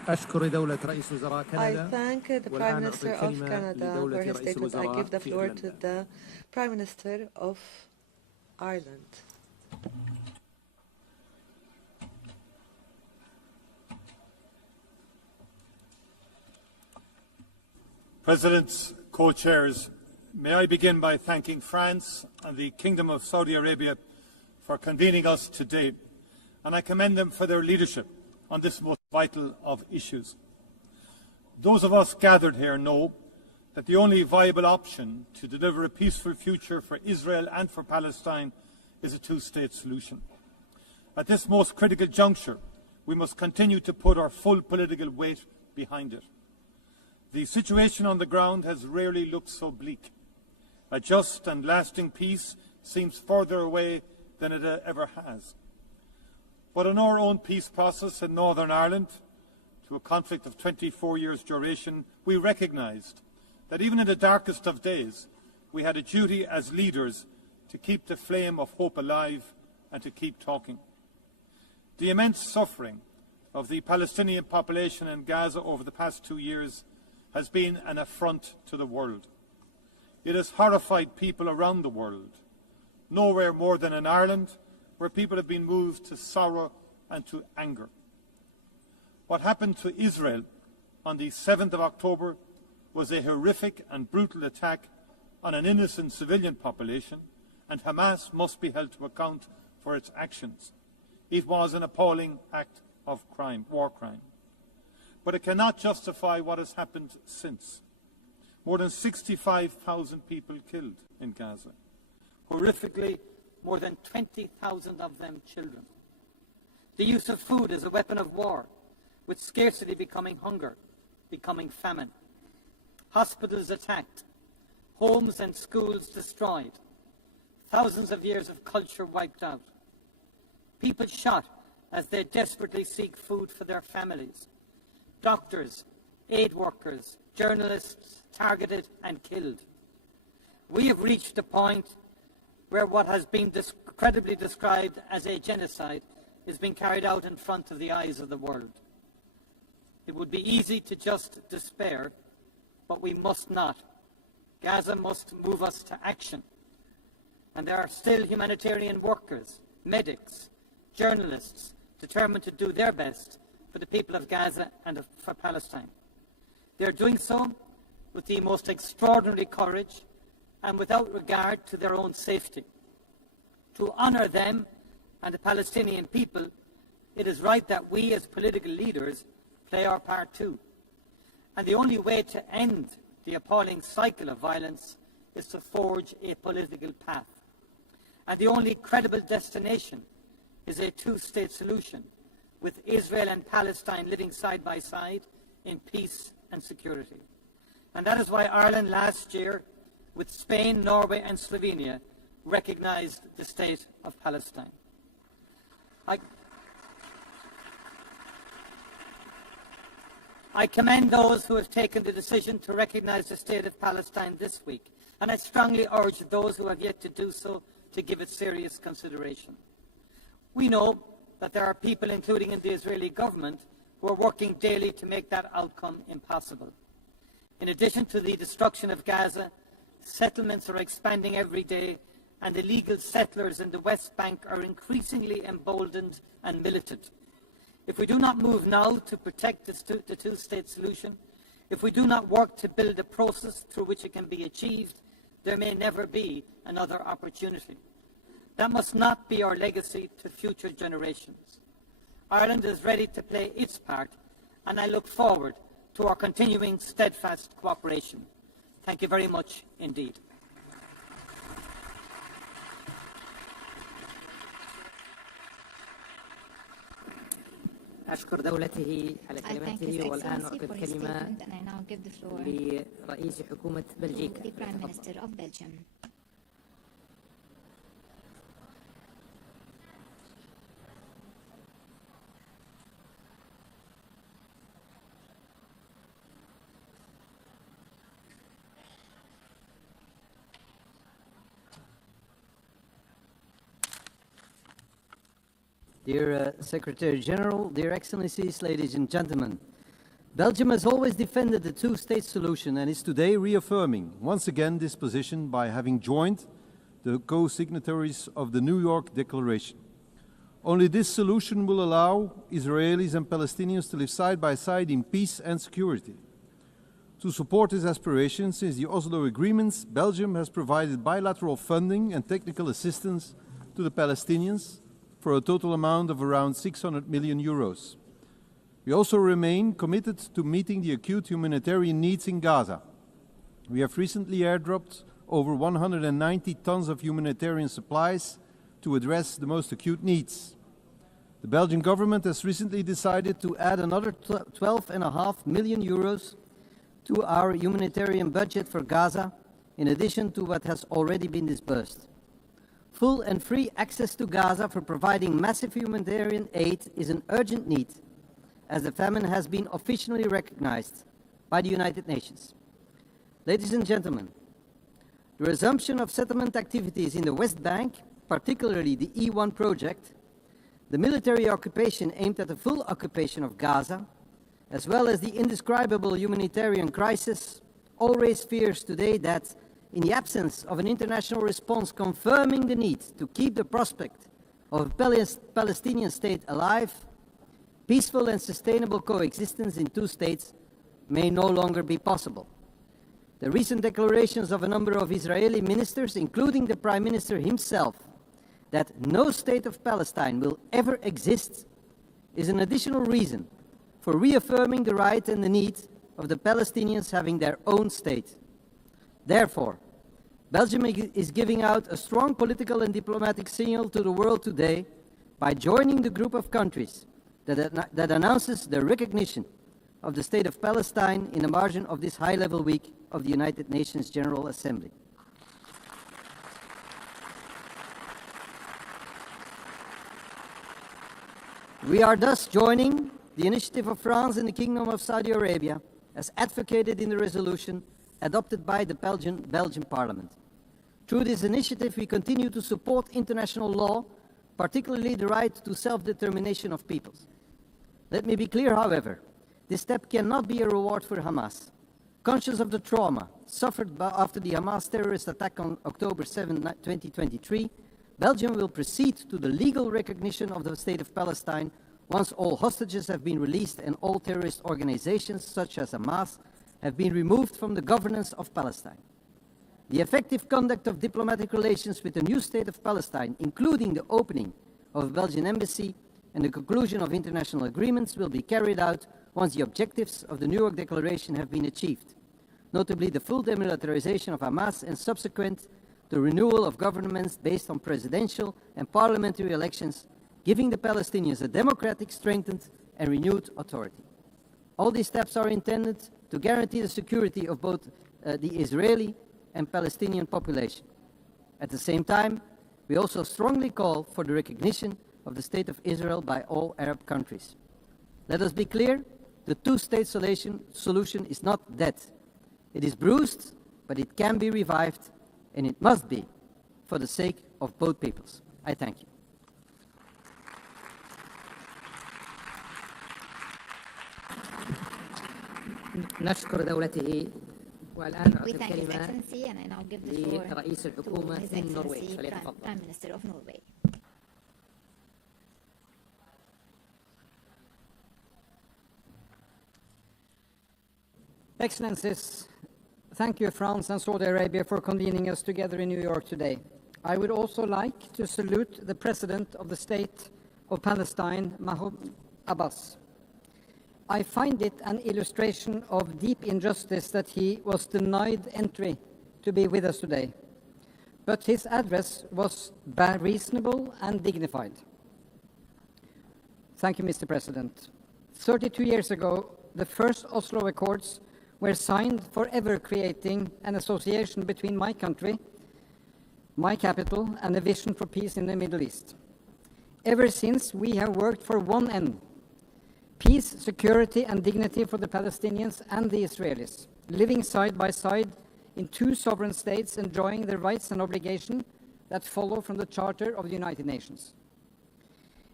أشكر دولة رئيس وزراء I كندا. thank the Prime Minister of Canada for his statement. I give the floor to the Prime Minister of Ireland. Presidents, co-chairs, may I begin by thanking France and the Kingdom of Saudi Arabia for convening us today, and I commend them for their leadership on this most vital of issues. Those of us gathered here know that the only viable option to deliver a peaceful future for Israel and for Palestine is a two-state solution. At this most critical juncture, we must continue to put our full political weight behind it. The situation on the ground has rarely looked so bleak. A just and lasting peace seems further away than it ever has. But in our own peace process in Northern Ireland, to a conflict of 24 years' duration, we recognised that even in the darkest of days, we had a duty as leaders to keep the flame of hope alive and to keep talking. The immense suffering of the Palestinian population in Gaza over the past 2 years has been an affront to the world. It has horrified people around the world, nowhere more than in Ireland, where people have been moved to sorrow and to anger. What happened to Israel on the 7th of October was a horrific and brutal attack on an innocent civilian population, and Hamas must be held to account for its actions. It was an appalling act of crime, war crime. But it cannot justify what has happened since. More than 65,000 people killed in Gaza. Horrifically, more than 20,000 of them children. The use of food as a weapon of war, with scarcity becoming hunger, becoming famine. Hospitals attacked, homes and schools destroyed, thousands of years of culture wiped out. People shot as they desperately seek food for their families. Doctors, aid workers, journalists targeted and killed. We have reached a point where what has been credibly described as a genocide is being carried out in front of the eyes of the world. It would be easy to just despair, but we must not. Gaza must move us to action. And there are still humanitarian workers, medics, journalists determined to do their best for the people of Gaza and for Palestine. They are doing so with the most extraordinary courage and without regard to their own safety. To honour them and the Palestinian people, it is right that we as political leaders play our part too. And the only way to end the appalling cycle of violence is to forge a political path. And the only credible destination is a two-state solution, with Israel and Palestine living side by side in peace and security. And that is why Ireland last year, with Spain, Norway and Slovenia, recognised the state of Palestine. I commend those who have taken the decision to recognise the state of Palestine this week, and I strongly urge those who have yet to do so to give it serious consideration. We know that there are people, including in the Israeli government, who are working daily to make that outcome impossible. In addition to the destruction of Gaza, settlements are expanding every day, and illegal settlers in the West Bank are increasingly emboldened and militant. If we do not move now to protect the two-state solution, if we do not work to build a process through which it can be achieved, there may never be another opportunity. That must not be our legacy to future generations. Ireland is ready to play its part, and I look forward to our continuing steadfast cooperation. Thank you very much indeed. أشكر دولته على كلمته والآن أعطي الكلمة لرئيس حكومة بلجيكا. Dear Secretary General, dear Excellencies, ladies and gentlemen, Belgium has always defended the two-state solution and is today reaffirming once again this position by having joined the co-signatories of the New York Declaration. Only this solution will allow Israelis and Palestinians to live side by side in peace and security. To support this aspiration, since the Oslo agreements, Belgium has provided bilateral funding and technical assistance to the Palestinians for a total amount of around 600 million euros. We also remain committed to meeting the acute humanitarian needs in Gaza. We have recently airdropped over 190 tons of humanitarian supplies to address the most acute needs. The Belgian government has recently decided to add another 12.5 million euros to our humanitarian budget for Gaza, in addition to what has already been disbursed. Full and free access to Gaza for providing massive humanitarian aid is an urgent need, as the famine has been officially recognized by the United Nations. Ladies and gentlemen, the resumption of settlement activities in the West Bank, particularly the E1 project, the military occupation aimed at the full occupation of Gaza, as well as the indescribable humanitarian crisis, all raise fears today that, in the absence of an international response confirming the need to keep the prospect of a Palestinian state alive, peaceful and sustainable coexistence in two states may no longer be possible. The recent declarations of a number of Israeli ministers, including the Prime Minister himself, that no state of Palestine will ever exist, is an additional reason for reaffirming the right and the need of the Palestinians having their own state. Therefore, Belgium is giving out a strong political and diplomatic signal to the world today by joining the group of countries that announces the recognition of the State of Palestine in the margin of this high-level week of the United Nations General Assembly. We are thus joining the initiative of France and the Kingdom of Saudi Arabia as advocated in the resolution adopted by the Belgian Parliament. Through this initiative, we continue to support international law, particularly the right to self-determination of peoples. Let me be clear, however, this step cannot be a reward for Hamas. Conscious of the trauma suffered after the Hamas terrorist attack on October 7, 2023, Belgium will proceed to the legal recognition of the State of Palestine once all hostages have been released and all terrorist organizations, such as Hamas, have been removed from the governance of Palestine. The effective conduct of diplomatic relations with the new State of Palestine, including the opening of a Belgian embassy and the conclusion of international agreements, will be carried out once the objectives of the New York Declaration have been achieved, notably the full demilitarization of Hamas and subsequent the renewal of governments based on presidential and parliamentary elections, giving the Palestinians a democratic, strengthened and renewed authority. All these steps are intended to guarantee the security of both the Israeli and Palestinian population. At the same time, we also strongly call for the recognition of the State of Israel by all Arab countries. Let us be clear, the two-state solution is not dead. It is bruised, but it can be revived, and it must be for the sake of both peoples. I thank you. نشكر دولته والآن أعطي الكلمة لرئيس الحكومة النرويج فليتفضل. Excellencies, thank you, France and Saudi Arabia, for convening us together in New York today. I would also like to salute the President of the State of Palestine, Mahmoud Abbas. I find it an illustration of deep injustice that he was denied entry to be with us today. But his address was reasonable and dignified. Thank you, Mr. President. 32 years ago, the first Oslo Accords were signed, forever creating an association between my country, my capital, and a vision for peace in the Middle East. Ever since, we have worked for one end: peace, security, and dignity for the Palestinians and the Israelis, living side by side in two sovereign states, enjoying the rights and obligations that follow from the Charter of the United Nations.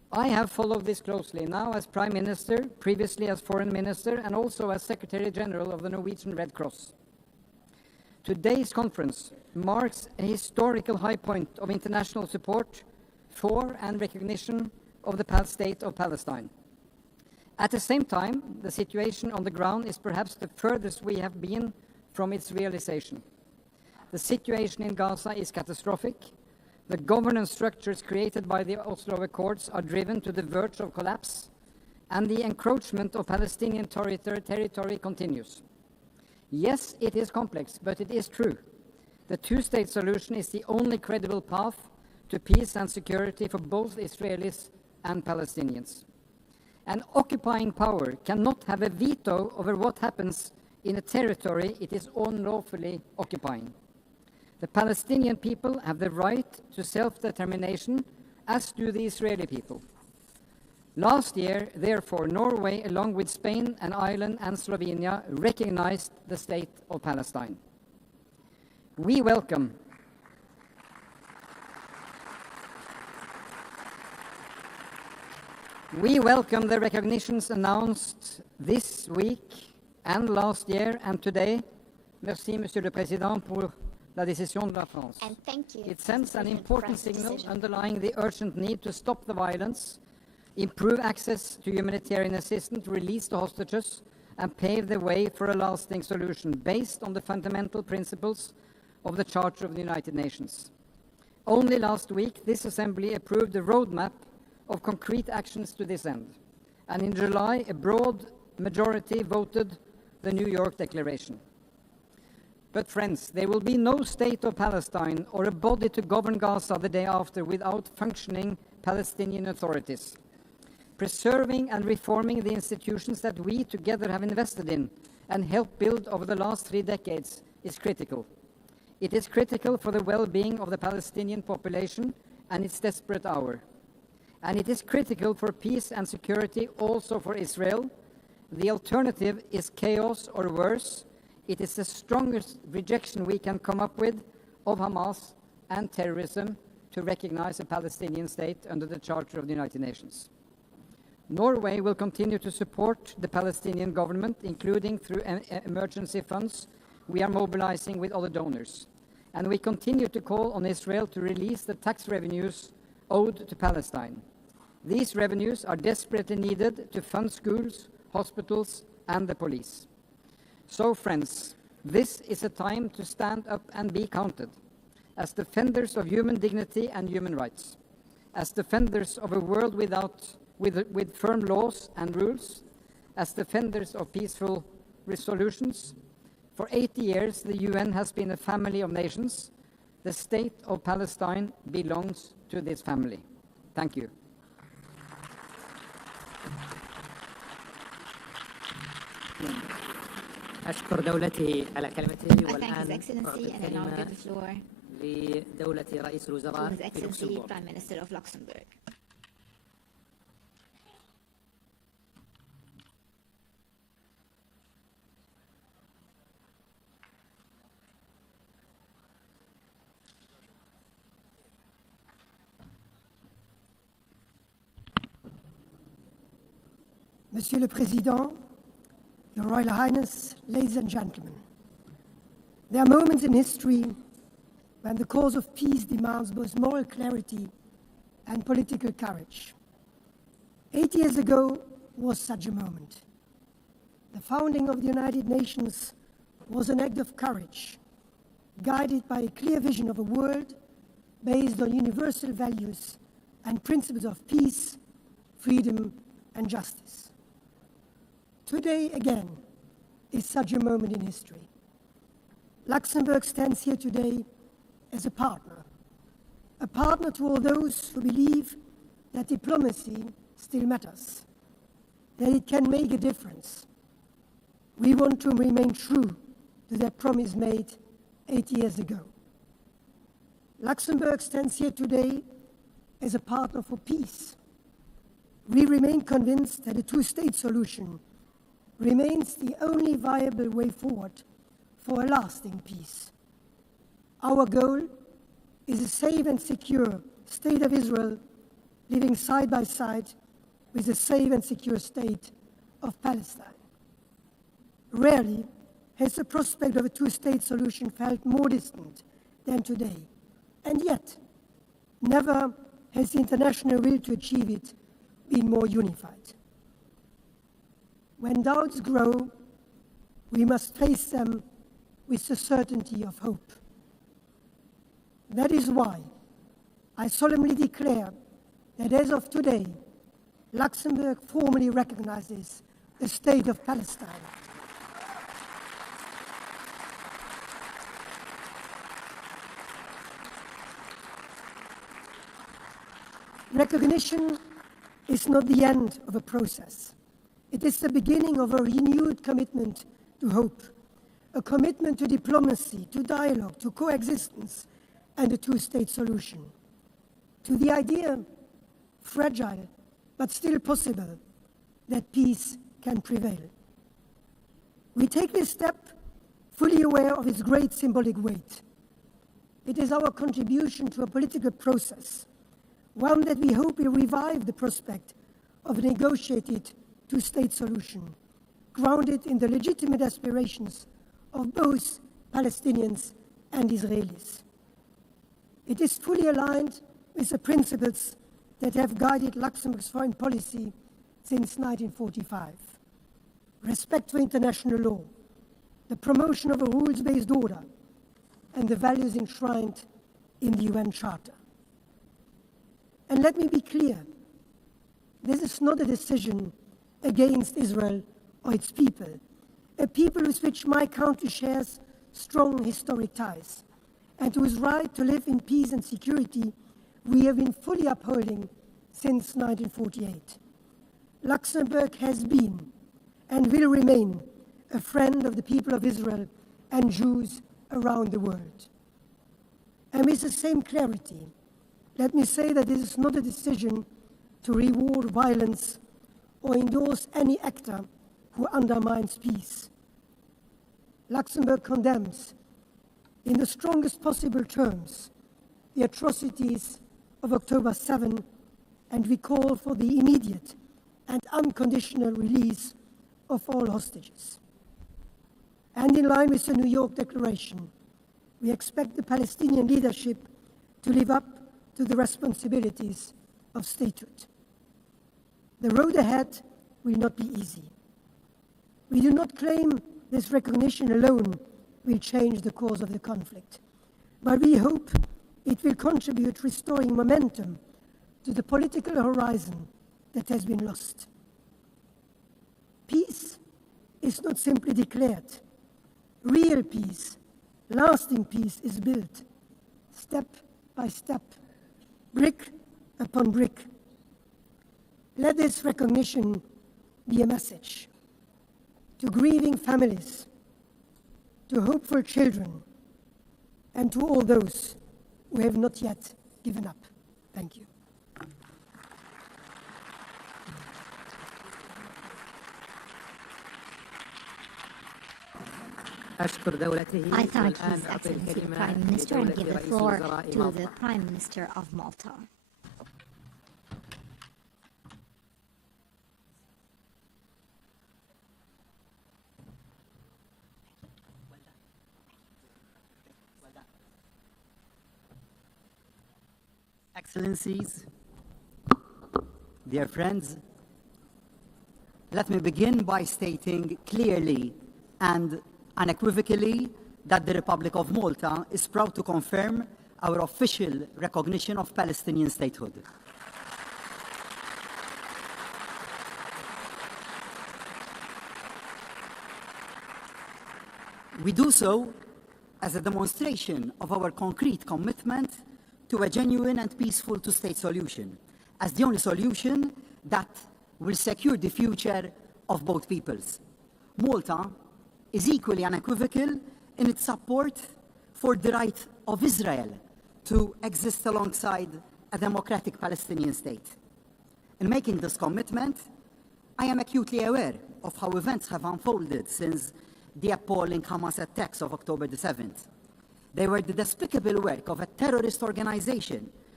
I have followed this closely, now as Prime Minister, previously as Foreign Minister, and also as Secretary General of the Norwegian Red Cross. Today's conference marks a historical high point of international support for and recognition of the state of Palestine. At the same time, the situation on the ground is perhaps the furthest we have been from its realization. The situation in Gaza is catastrophic. The governance structures created by the Oslo Accords are driven to the verge of collapse, and the encroachment of Palestinian territory continues. Yes, it is complex, but it is true. The two-state solution is the only credible path to peace and security for both Israelis and Palestinians. An occupying power cannot have a veto over what happens in a territory it is unlawfully occupying. The Palestinian people have the right to self-determination, as do the Israeli people. Last year, therefore, Norway, along with Spain and Ireland and Slovenia, recognized the state of Palestine. We welcome the recognitions announced this week and last year and today. Merci, Monsieur le Président, pour la décision de la France. And thank you. It sends an important signal underlying the urgent need to stop the violence, improve access to humanitarian assistance, release the hostages, and pave the way for a lasting solution based on the fundamental principles of the Charter of the United Nations. Only last week, this Assembly approved a roadmap of concrete actions to this end. And in July, a broad majority voted the New York Declaration. But friends, there will be no state of Palestine or a body to govern Gaza the day after without functioning Palestinian authorities. Preserving and reforming the institutions that we together have invested in and helped build over the last 3 decades is critical. It is critical for the well-being of the Palestinian population and its desperate hour. And it is critical for peace and security also for Israel. The alternative is chaos or worse. It is the strongest rejection we can come up with of Hamas and terrorism to recognize a Palestinian state under the Charter of the United Nations. Norway will continue to support the Palestinian government, including through emergency funds we are mobilizing with other donors. And we continue to call on Israel to release the tax revenues owed to Palestine. These revenues are desperately needed to fund schools, hospitals, and the police. So, friends, this is a time to stand up and be counted as defenders of human dignity and human rights, as defenders of a world with firm laws and rules, as defenders of peaceful resolutions. For 80 years, the UN has been a family of nations. The state of Palestine belongs to this family. Thank you. أشكر دولتي على كلمته والآن I thank His Excellency and I now give the floor لدولة رئيس الوزراء to His في Excellency لوكسمبورغ. Prime Minister of Luxembourg. Monsieur le Président, Your Royal Highness, ladies and gentlemen, there are moments in history when the cause of peace demands both moral clarity and political courage. 80 years ago was such a moment. The founding of the United Nations was an act of courage, guided by a clear vision of a world based on universal values and principles of peace, freedom, and justice. Today, again, is such a moment in history. Luxembourg stands here today as a partner to all those who believe that diplomacy still matters, that it can make a difference. We want to remain true to that promise made 80 years ago. Luxembourg stands here today as a partner for peace. We remain convinced that a two-state solution remains the only viable way forward for a lasting peace. Our goal is a safe and secure state of Israel living side by side with a safe and secure state of Palestine. Rarely has the prospect of a two-state solution felt more distant than today, and yet never has the international will to achieve it been more unified. When doubts grow, we must face them with the certainty of hope. That is why I solemnly declare that as of today, Luxembourg formally recognizes the state of Palestine. Recognition is not the end of a process. It is the beginning of a renewed commitment to hope, a commitment to diplomacy, to dialogue, to coexistence, and a two-state solution. To the idea, fragile but still possible, that peace can prevail. We take this step fully aware of its great symbolic weight. It is our contribution to a political process, one that we hope will revive the prospect of a negotiated two-state solution, grounded in the legitimate aspirations of both Palestinians and Israelis. It is fully aligned with the principles that have guided Luxembourg's foreign policy since 1945. Respect for international law, the promotion of a rules-based order, and the values enshrined in the UN Charter. And let me be clear, this is not a decision against Israel or its people, a people with which my country shares strong historic ties, and whose right to live in peace and security we have been fully upholding since 1948. Luxembourg has been and will remain a friend of the people of Israel and Jews around the world. And with the same clarity, let me say that this is not a decision to reward violence or endorse any actor who undermines peace. Luxembourg condemns, in the strongest possible terms, the atrocities of October 7, and we call for the immediate and unconditional release of all hostages. And in line with the New York Declaration, we expect the Palestinian leadership to live up to the responsibilities of statehood. The road ahead will not be easy. We do not claim this recognition alone will change the course of the conflict, but we hope it will contribute to restoring momentum to the political horizon that has been lost. Peace is not simply declared. Real peace, lasting peace is built step by step, brick upon brick. Let this recognition be a message to grieving families, to hopeful children, and to all those who have not yet given up. Thank you. I thank His Excellency the Prime Minister and give the floor to the Prime Minister of Malta. Excellencies, dear friends, let me begin by stating clearly and unequivocally that the Republic of Malta is proud to confirm our official recognition of Palestinian statehood. We do so as a demonstration of our concrete commitment to a genuine and peaceful two-state solution, as the only solution that will secure the future of both peoples. Malta is equally unequivocal in its support for the right of Israel to exist alongside a democratic Palestinian state. In making this commitment, I am acutely aware of how events have unfolded since the appalling Hamas attacks of October the 7th. They were the despicable work of a terrorist organization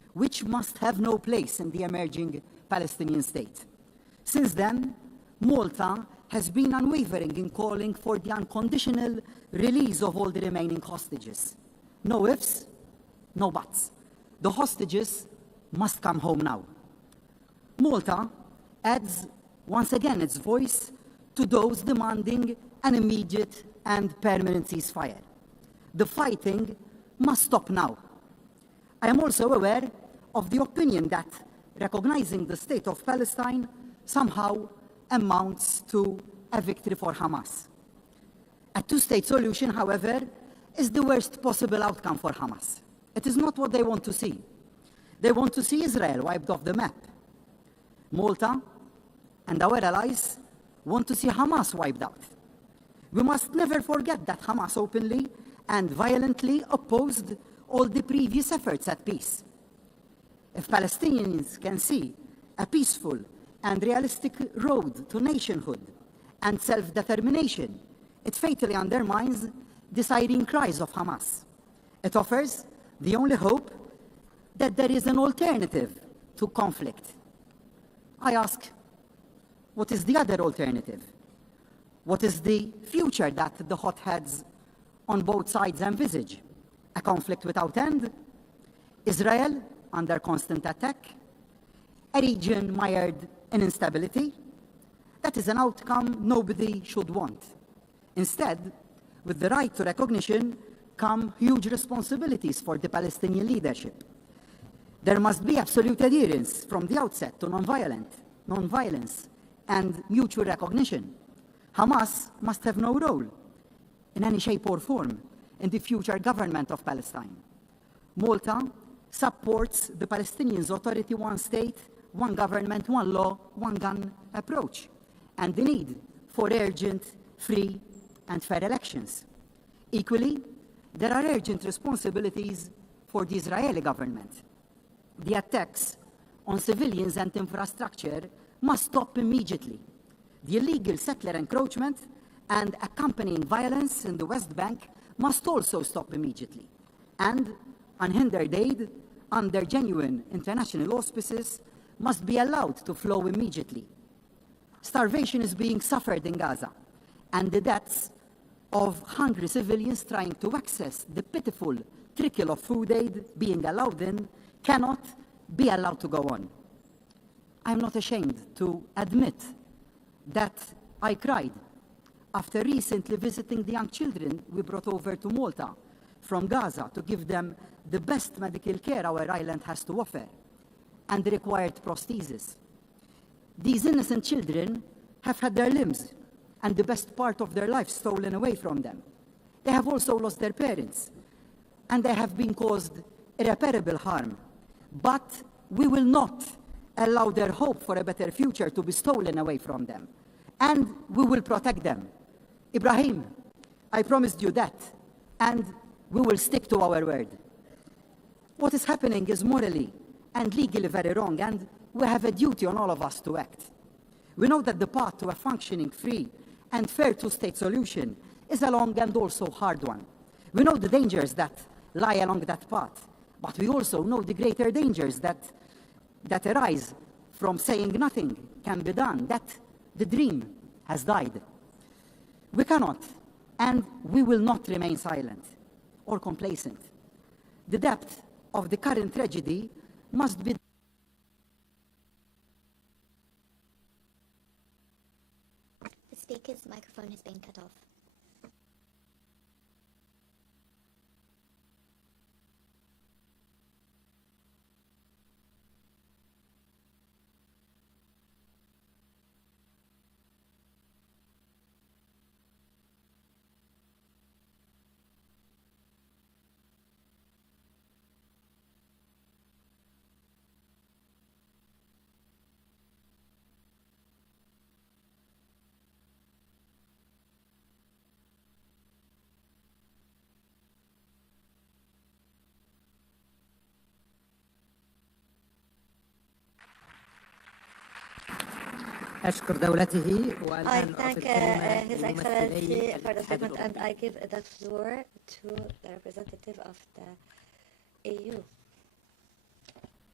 which must have no place in the emerging Palestinian state. Since then, Malta has been unwavering in calling for the unconditional release of all the remaining hostages. No ifs, no buts. The hostages must come home now. Malta adds once again its voice to those demanding an immediate and permanent ceasefire. The fighting must stop now. I am also aware of the opinion that recognizing the state of Palestine somehow amounts to a victory for Hamas. A two-state solution, however, is the worst possible outcome for Hamas. It is not what they want to see. They want to see Israel wiped off the map. Malta and our allies want to see Hamas wiped out. We must never forget that Hamas openly and violently opposed all the previous efforts at peace. If Palestinians can see a peaceful and realistic road to nationhood and self-determination, it fatally undermines the siren cries of Hamas. It offers the only hope that there is an alternative to conflict. I ask, what is the other alternative? What is the future that the hotheads on both sides envisage? A conflict without end? Israel under constant attack? A region mired in instability? That is an outcome nobody should want. Instead, with the right to recognition come huge responsibilities for the Palestinian leadership. There must be absolute adherence from the outset to non-violence, and mutual recognition. Hamas must have no role in any shape or form in the future government of Palestine. Malta supports the Palestinians' authority, one state, one government, one law, one gun approach, and the need for urgent, free, and fair elections. Equally, there are urgent responsibilities for the Israeli government. The attacks on civilians and infrastructure must stop immediately. The illegal settler encroachment and accompanying violence in the West Bank must also stop immediately. And unhindered aid under genuine international auspices must be allowed to flow immediately. Starvation is being suffered in Gaza, and the deaths of hungry civilians trying to access the pitiful trickle of food aid being allowed in cannot be allowed to go on. I am not ashamed to admit that I cried after recently visiting the young children we brought over to Malta from Gaza to give them the best medical care our island has to offer and the required prostheses. These innocent children have had their limbs and the best part of their life stolen away from them. They have also lost their parents, and they have been caused irreparable harm. But we will not allow their hope for a better future to be stolen away from them, and we will protect them. Ibrahim, I promised you that, and we will stick to our word. What is happening is morally and legally very wrong, and we have a duty on all of us to act. We know that the path to a functioning, free, and fair two-state solution is a long and also hard one. We know the dangers that lie along that path, but we also know the greater dangers that arise from saying nothing can be done, that the dream has died. We cannot, and we will not remain silent or complacent. The depth of the current tragedy must be The speaker's microphone has been cut off. أشكر دولته I والآن thank His Excellency for the statement, and I give the floor to the representative of the EU.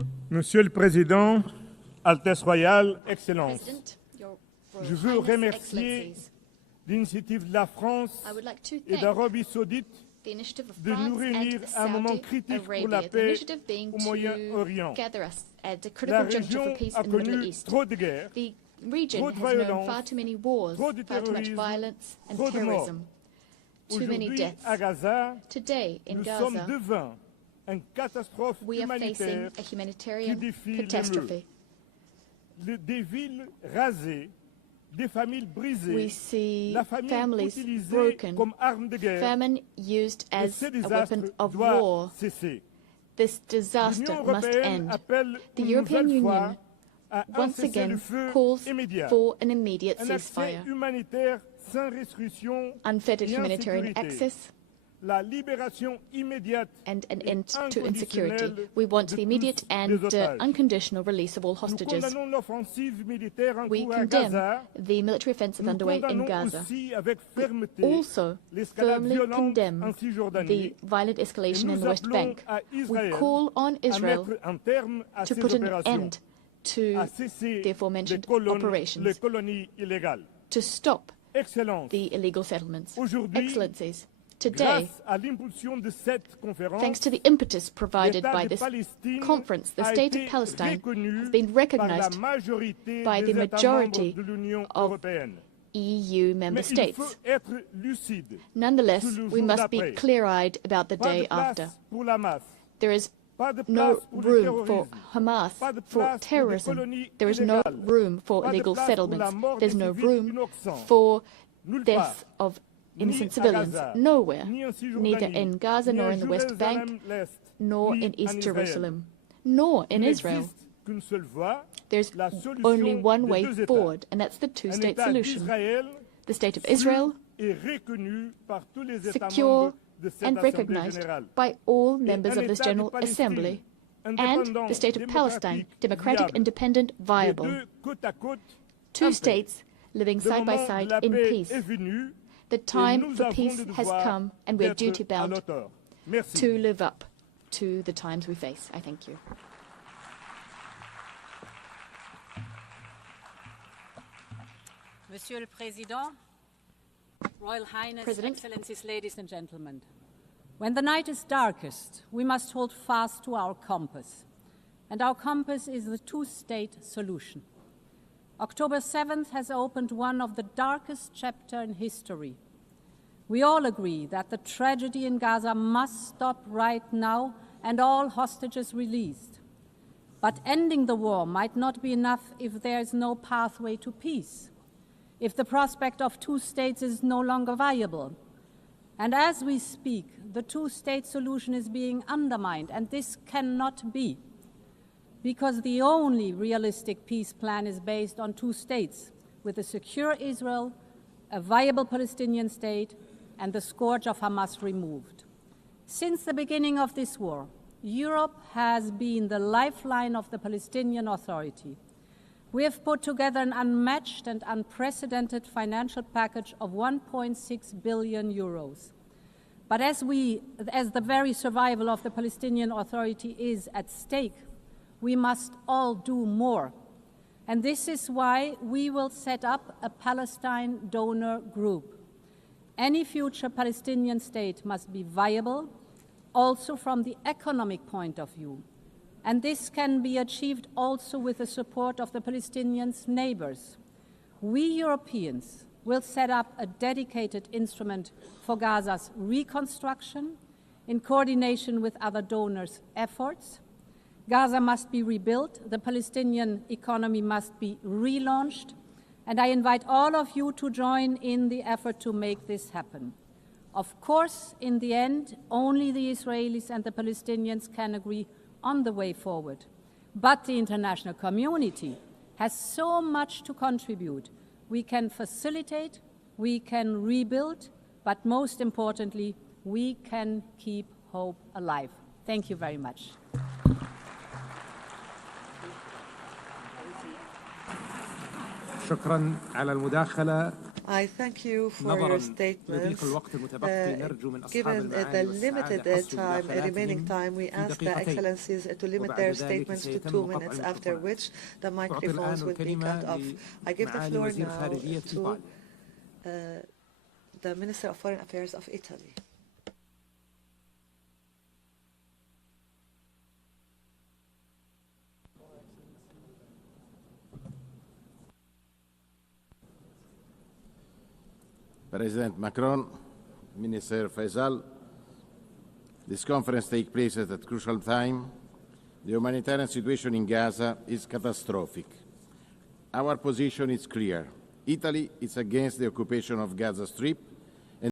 Monsieur le Président, Altesse Royale, Excellences, je veux remercier l'initiative de la France et d'Arabie Saoudite de nous réunir à un moment critique pour la paix au Moyen-Orient. La région a connu trop de guerres, trop de violence, trop de terrorisme, trop de morts. Aujourd'hui, à Gaza, nous sommes devant une catastrophe humanitaire qui défie les murs. Des villes rasées, des familles brisées, la famine utilisée comme arme de guerre. famine used as a weapon of war. This disaster must end. The European Union once again calls for an immediate ceasefire, unfettered humanitarian access, and an end to insecurity. We want the immediate and unconditional release of all hostages. We condemn the military offensive underway in Gaza. We also firmly condemn the violent escalation in the West Bank. We call on Israel to put an end to the aforementioned operations, to stop the illegal settlements. Excellencies, today, thanks to the impetus provided by this conference, the State of Palestine has been recognized by the majority of EU member states. Nonetheless, we must be clear-eyed about the day after. There is no room for Hamas, for terrorism. There is no room for illegal settlements. There's no room for deaths of innocent civilians. Nowhere, neither in Gaza nor in the West Bank, nor in East Jerusalem, nor in Israel. There's only one way forward, and that's the two-state solution. The State of Israel, secure and recognized by all members of this General Assembly, and the State of Palestine, democratic, independent, viable. Two states living side by side in peace. The time for peace has come, and we are duty-bound to live up to the times we face. I thank you. Monsieur le Président, Royal Highness, Excellencies, ladies and gentlemen. When the night is darkest, we must hold fast to our compass. And our compass is the two-state solution. October 7th has opened one of the darkest chapters in history. We all agree that the tragedy in Gaza must stop right now and all hostages released. But ending the war might not be enough if there is no pathway to peace, if the prospect of two states is no longer viable. And as we speak, the two-state solution is being undermined, and this cannot be, because the only realistic peace plan is based on two states, with a secure Israel, a viable Palestinian state, and the scourge of Hamas removed. Since the beginning of this war, Europe has been the lifeline of the Palestinian Authority. We have put together an unmatched and unprecedented financial package of 1.6 billion euros. But as the very survival of the Palestinian Authority is at stake, we must all do more. And this is why we will set up a Palestine donor group. Any future Palestinian state must be viable, also from the economic point of view. And this can be achieved also with the support of the Palestinians' neighbors. We Europeans will set up a dedicated instrument for Gaza's reconstruction in coordination with other donors' efforts. Gaza must be rebuilt, the Palestinian economy must be relaunched, and I invite all of you to join in the effort to make this happen. Of course, in the end, only the Israelis and the Palestinians can agree on the way forward. But the international community has so much to contribute. We can facilitate, we can rebuild, but most importantly, we can keep hope alive. Thank you very much. شكرا على المداخلة. I thank you for your statements. Given the limited remaining time, we ask the Excellencies to limit their statements to 2 minutes, after which the microphones will be cut off. I give the floor now to the Minister of Foreign Affairs of Italy. President Macron, Minister Faisal, this conference takes place at a crucial time. The humanitarian situation in Gaza is catastrophic. Our position is clear. Italy is against the occupation of Gaza Strip